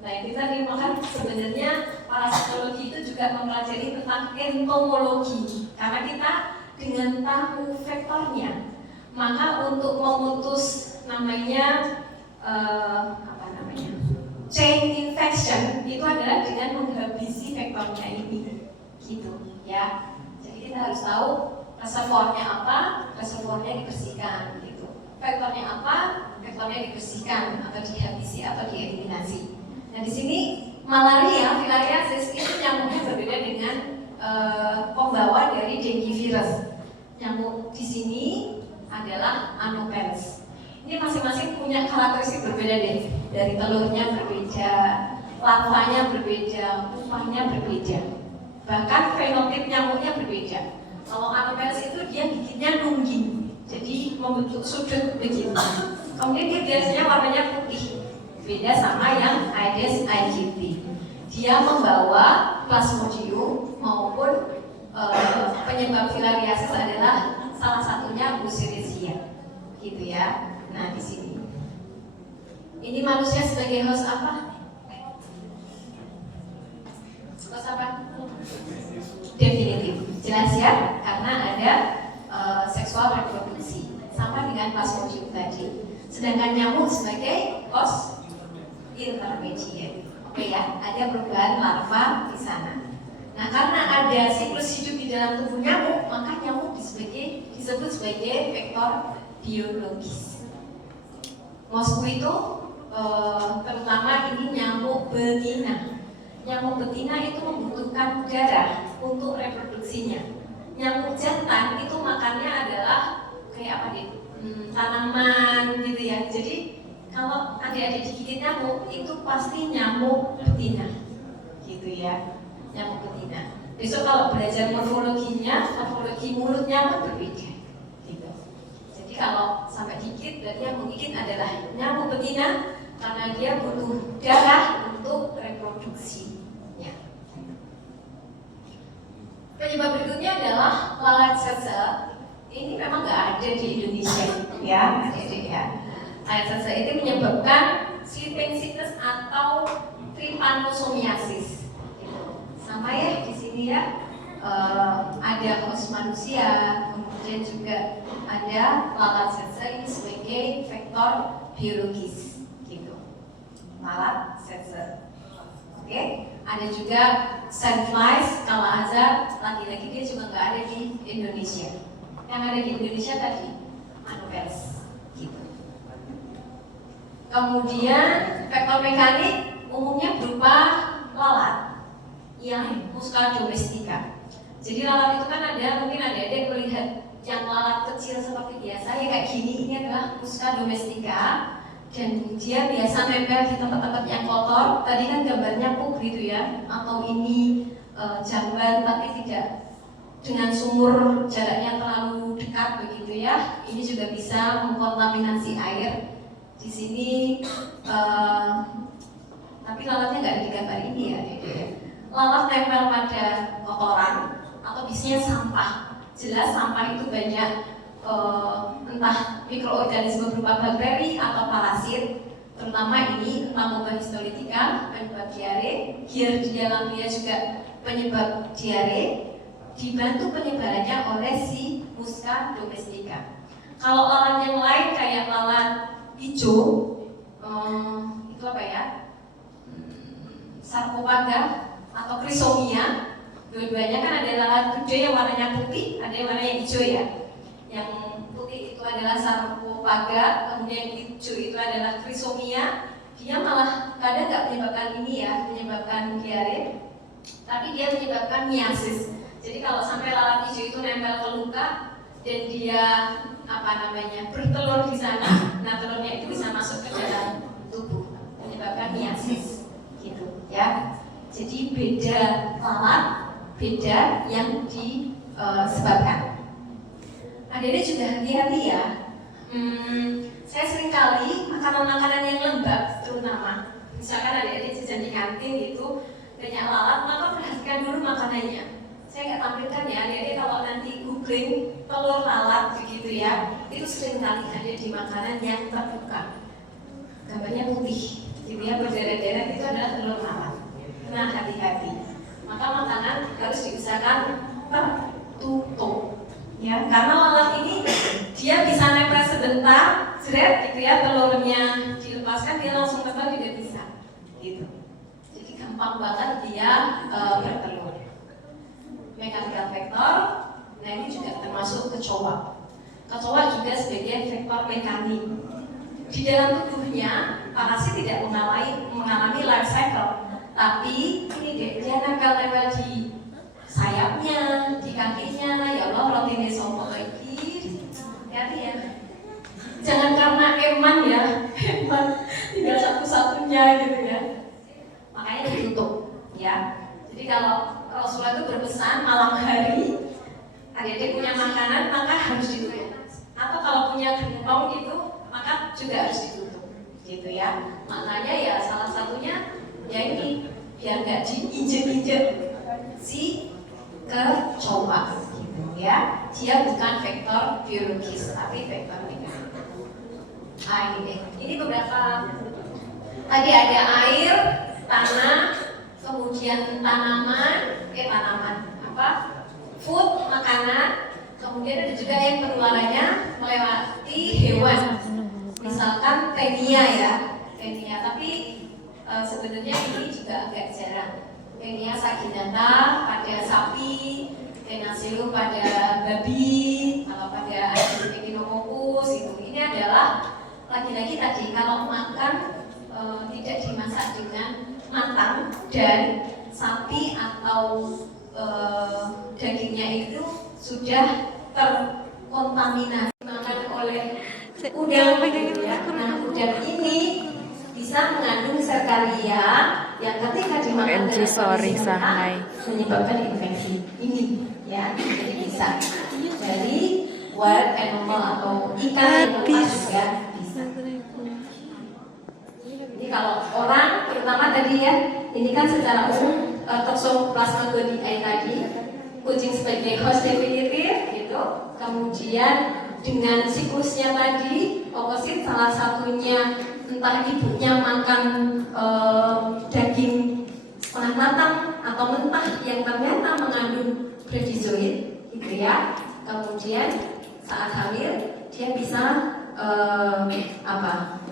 Nah, itu tadi maka sebenarnya parasitologi itu juga mempelajari tentang entomologi, karena kita dengan tahu vektornya, maka untuk memutus chain infection itu adalah dengan menghabisi vektornya ini, gitu ya. Jadi kita harus tahu reservoirnya apa, reservoirnya dibersihkan, gitu. Vektornya apa, vektornya dibersihkan atau dihabisi atau dieliminasi. Nah, di sini malaria, filariasis itu nyamuknya berbeda dengan pembawa dari dengue virus. Nyamuk di sini adalah Anopheles. Ini masing-masing punya karakteristik berbeda deh. Dari telurnya berbeda, larvanya berbeda, pupahnya berbeda. Bahkan fenotip nyamuknya berbeda. Kalau Anopheles itu dia gigitnya nungging, jadi membentuk sudut begitu. Kemudian dia biasanya warnanya putih. Beda sama yang Aedes aegypti. Dia membawa Plasmodium maupun penyebab filariasis adalah salah satunya Buserezia, gitu ya. Nah, di sini ini manusia sebagai host apa? Host apa? Definitif, jelas ya, karena ada seksual reproduksi sama dengan Plasmodium tadi. Sedangkan nyamuk sebagai host intermediate. Oke ya, ada perubahan larva di sana. Nah, karena ada siklus hidup di dalam tubuh nyamuk, maka nyamuk disebut sebagai vektor biologis. Mosquito terutama ini nyamuk betina. Nyamuk betina itu membutuhkan darah untuk reproduksinya. Nyamuk jantan itu makannya adalah kayak apa deh? Tanaman gitu ya. Jadi kalau adik-adik digigit nyamuk itu pasti nyamuk betina, gitu ya, nyamuk betina. Besok kalau belajar morfologinya, morfologi mulut nyamuk berbeda, gitu. Jadi kalau sampai gigit, berarti yang menggigit adalah nyamuk betina karena dia butuh darah untuk reproduksinya. Penyebab berikutnya adalah lalat tsetse. Ini memang nggak ada di Indonesia, ya, adik-adik ya. Lalat tsetse ini menyebabkan sleeping sickness atau trypanosomiasis. Sama ya di sini ya, ada host manusia, kemudian juga ada lalat tsetse ini sebagai vektor biologis, gitu. Lalat tsetse. Oke, ada juga sandflies, kalazar, lagi-lagi dia juga nggak ada di Indonesia. Yang ada di Indonesia tadi Anopheles, gitu. Kemudian vektor mekanik umumnya berupa lalat yang Musca domestica. Jadi lalat itu kan ada, mungkin ada melihat yang lalat kecil seperti biasa ya kayak gini, ini adalah Musca domestica dan dia biasa nempel di tempat-tempat yang kotor. Tadi kan gambarnya pup gitu ya, atau ini jamban tapi tidak dengan sumur jaraknya terlalu dekat begitu ya. Ini juga bisa mengkontaminasi air di sini. Tapi lalatnya nggak ada di gambar ini ya. Lalat nempel pada kotoran atau biasanya sampah. Jelas sampah itu banyak entah mikroorganisme berupa bakteri atau parasit, terutama ini entah moba histolytica penyebab diare, Giardia juga penyebab diare, dibantu penyebarannya oleh si Musca domestica. Kalau lalat yang lain kayak lalat hijau, itu apa ya? Sarcofaga atau Chrysomia, dua-duanya kan ada lalat gede yang warnanya putih, ada yang warnanya hijau ya. Yang putih itu adalah Sarcofaga, kemudian yang hijau itu adalah Chrysomia. Dia malah kadang nggak menyebabkan ini ya, menyebabkan diare, tapi dia menyebabkan miasis. Jadi kalau sampai lalat hijau itu nempel ke luka dan dia bertelur di sana, nah telurnya itu bisa masuk ke dalam tubuh, menyebabkan miasis, gitu ya. Jadi beda lalat, beda yang disebabkan. Adik-adik juga hati-hati ya. Saya sering kali makanan-makanan yang lembab, terutama misalkan adik-adik jajan di kantin itu banyak lalat, maka perhatikan dulu makanannya. Saya nggak tampilkan ya, adik-adik kalau nanti googling telur lalat begitu ya, itu sering kali ada di makanan yang terbuka, gambarnya putih, gitu ya, berderet-deret, itu adalah telur lalat. Nah, hati-hati. Maka makanan harus diusahakan tertutup, ya, karena lalat ini dia bisa nempel sebentar, jeret, gitu ya, telurnya dilepaskan dia langsung terbang juga bisa, gitu. Jadi gampang banget dia bertelur. Mechanical vektor, nah ini juga termasuk kecoa. Kecoa juga sebagai vektor mekanik. Di dalam tubuhnya parasit tidak mengalami life cycle, tapi ini dia nempel-nempel di sayapnya, di kakinya. Ya Allah, rotine sopo lagi. Hati ya. Jangan karena eman ya, eman tinggal satu-satunya gitu ya. Makanya ditutup ya. Jadi kalau Rasulullah itu berpesan malam hari adik-adik punya makanan maka harus ditutup, atau kalau punya gentong gitu maka juga harus ditutup, gitu ya. Makanya ya salah satunya ya ini biar nggak diinjek-injek si kecoa, gitu ya. Dia bukan vektor biologis tapi vektor mekanik. Nah ini beberapa, tadi ada air, tanah, kemudian food, makanan, kemudian ada juga yang penularannya melewati hewan, misalkan tenia ya, tapi sebenarnya ini juga agak jarang. Tenia saginata pada sapi, tenasium pada babi, atau pada echinococcus itu. Ini adalah lagi-lagi tadi kalau makan tidak dimasak dengan matang dan sapi atau dagingnya itu sudah terkontaminasi makan oleh udang ya. Nah, udang ini bisa mengandung serkaria yang ketika dimakan dengan kondisi mentah menyebabkan infeksi ini ya. Jadi bisa dari wild animal atau ikan yang lepas juga bisa. Ini kalau orang terutama tadi ya, ini kan secara umum Toxoplasmodidae tadi, kucing sebagai host definitif gitu. Kemudian dengan siklusnya tadi, oosit salah satunya entah ibunya makan daging setengah matang atau mentah yang ternyata mengandung bradizoid gitu ya. Kemudian saat hamil dia bisa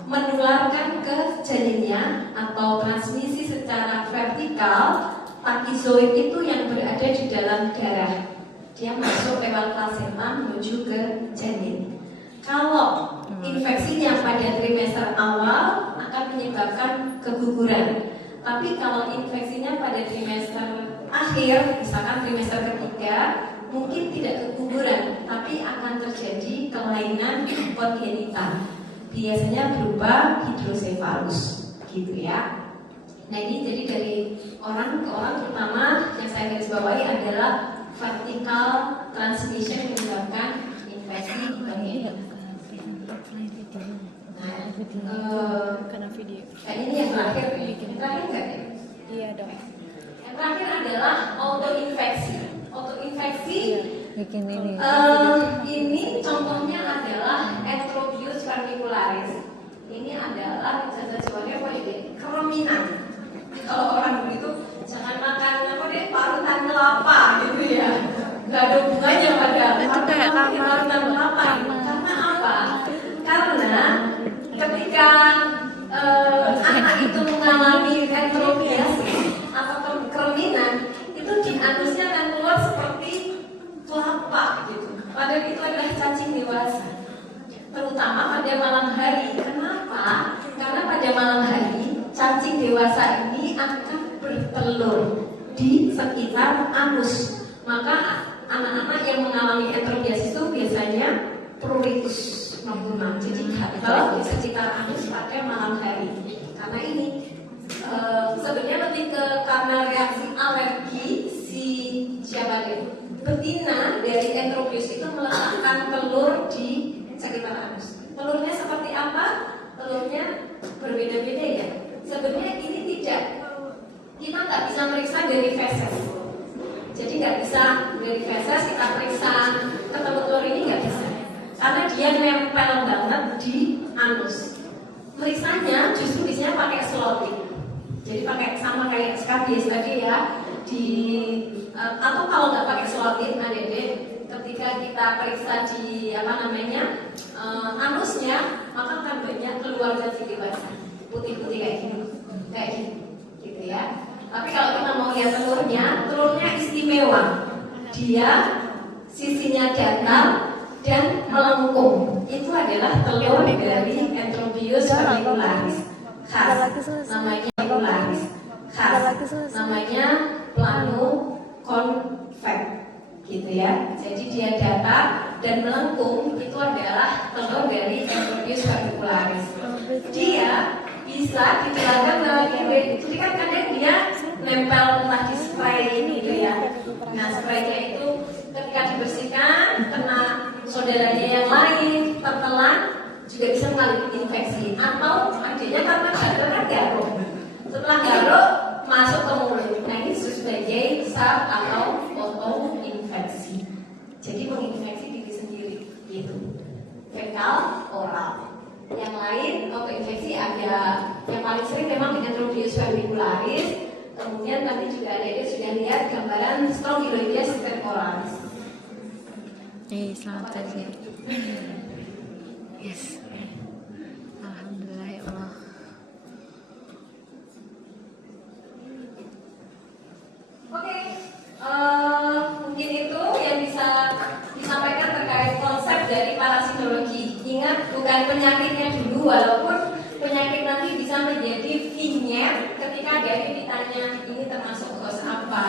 menularkan ke janinnya atau transmisi secara vertikal. Pakizoid itu yang berada di dalam darah, dia masuk lewat plasenta menuju ke janin. Kalau infeksinya pada trimester awal akan menyebabkan keguguran, tapi kalau infeksinya pada trimester akhir, misalkan trimester ketiga, mungkin tidak keguguran, tapi akan terjadi kelainan kongenital, biasanya berupa hidrosefalus, gitu ya. Nah ini jadi dari orang ke orang, terutama yang saya garis bawahi adalah vertical transmission menyebabkan infeksi bagian. Karena video. Kayaknya ini yang terakhir nih. Yang terakhir nggak ya? Iya dong. Yang terakhir adalah autoinfeksi. Autoinfeksi Bikin ini. ini contohnya adalah Enterobius vermicularis. Ini adalah bahasa Jawanya apa ya? Kerominan. Kalau orang begitu jangan makan apa deh parutan kelapa gitu ya. Gak ada hubungannya pada Itu kayak parutan kelapa. Karena apa? Karena ketika anak itu mengalami enterobiasis atau kerominan, itu di anusnya akan keluar seperti kelapa gitu. Padahal itu adalah cacing dewasa. Terutama pada malam hari. Kenapa? Karena pada malam hari cacing dewasa ini akan bertelur di sekitar anus. Maka anak-anak yang mengalami enterobiasis itu biasanya pruritus nocturnal. Jadi gatal di sekitar anus pada malam hari. Karena ini sebenarnya lebih ke karena reaksi alergi si siapa deh? Betina dari enterobius itu meletakkan telur di sekitar anus. Telurnya seperti apa? Telurnya berbeda-beda ya. Sebenarnya ini tidak, kita nggak bisa meriksa dari feses. Jadi nggak bisa dari feses kita periksa ketemu telur ini nggak bisa, karena dia nempel banget di anus. Periksanya justru biasanya pakai selotip. Jadi pakai sama kayak SKBS tadi ya. Atau kalau nggak pakai selotip, adik-adik, ketika kita periksa di anusnya, maka akan banyak keluar cacing dewasa putih-putih kayak gini, gitu ya. Tapi kalau kita mau lihat telurnya istimewa. Dia sisinya datar dan melengkung. Itu adalah telur dari Enterobius vermicularis namanya plano convex, gitu ya. Jadi dia datar dan melengkung. Itu adalah telur dari Enterobius vermicularis. Dia bisa dikeluarkan melalui urine. Jadi kan kadang dia nempel entah di spray gitu ya. Nah spraynya itu ketika dibersihkan kena saudaranya yang lain tertelan juga bisa mengalami infeksi. Atau adanya karena garuk. Setelah garuk masuk ke mulut. Nah ini sebagai SARS atau autoinfeksi. Jadi menginfeksi diri sendiri gitu. Fekal oral. Yang lain autoinfeksi ada yang paling sering memang Enterobius vermicularis. Kemudian tadi juga ada sudah lihat gambaran Strongyloides temporalis. Selamat tes ya. Yes. Alhamdulillah ya Allah. Oke, mungkin itu yang bisa disampaikan terkait konsep dari parasitologi. Ingat, bukan penyakitnya dulu, walaupun penyakit nanti bisa menjadi vignette ketika dari ditanya ini termasuk host apa,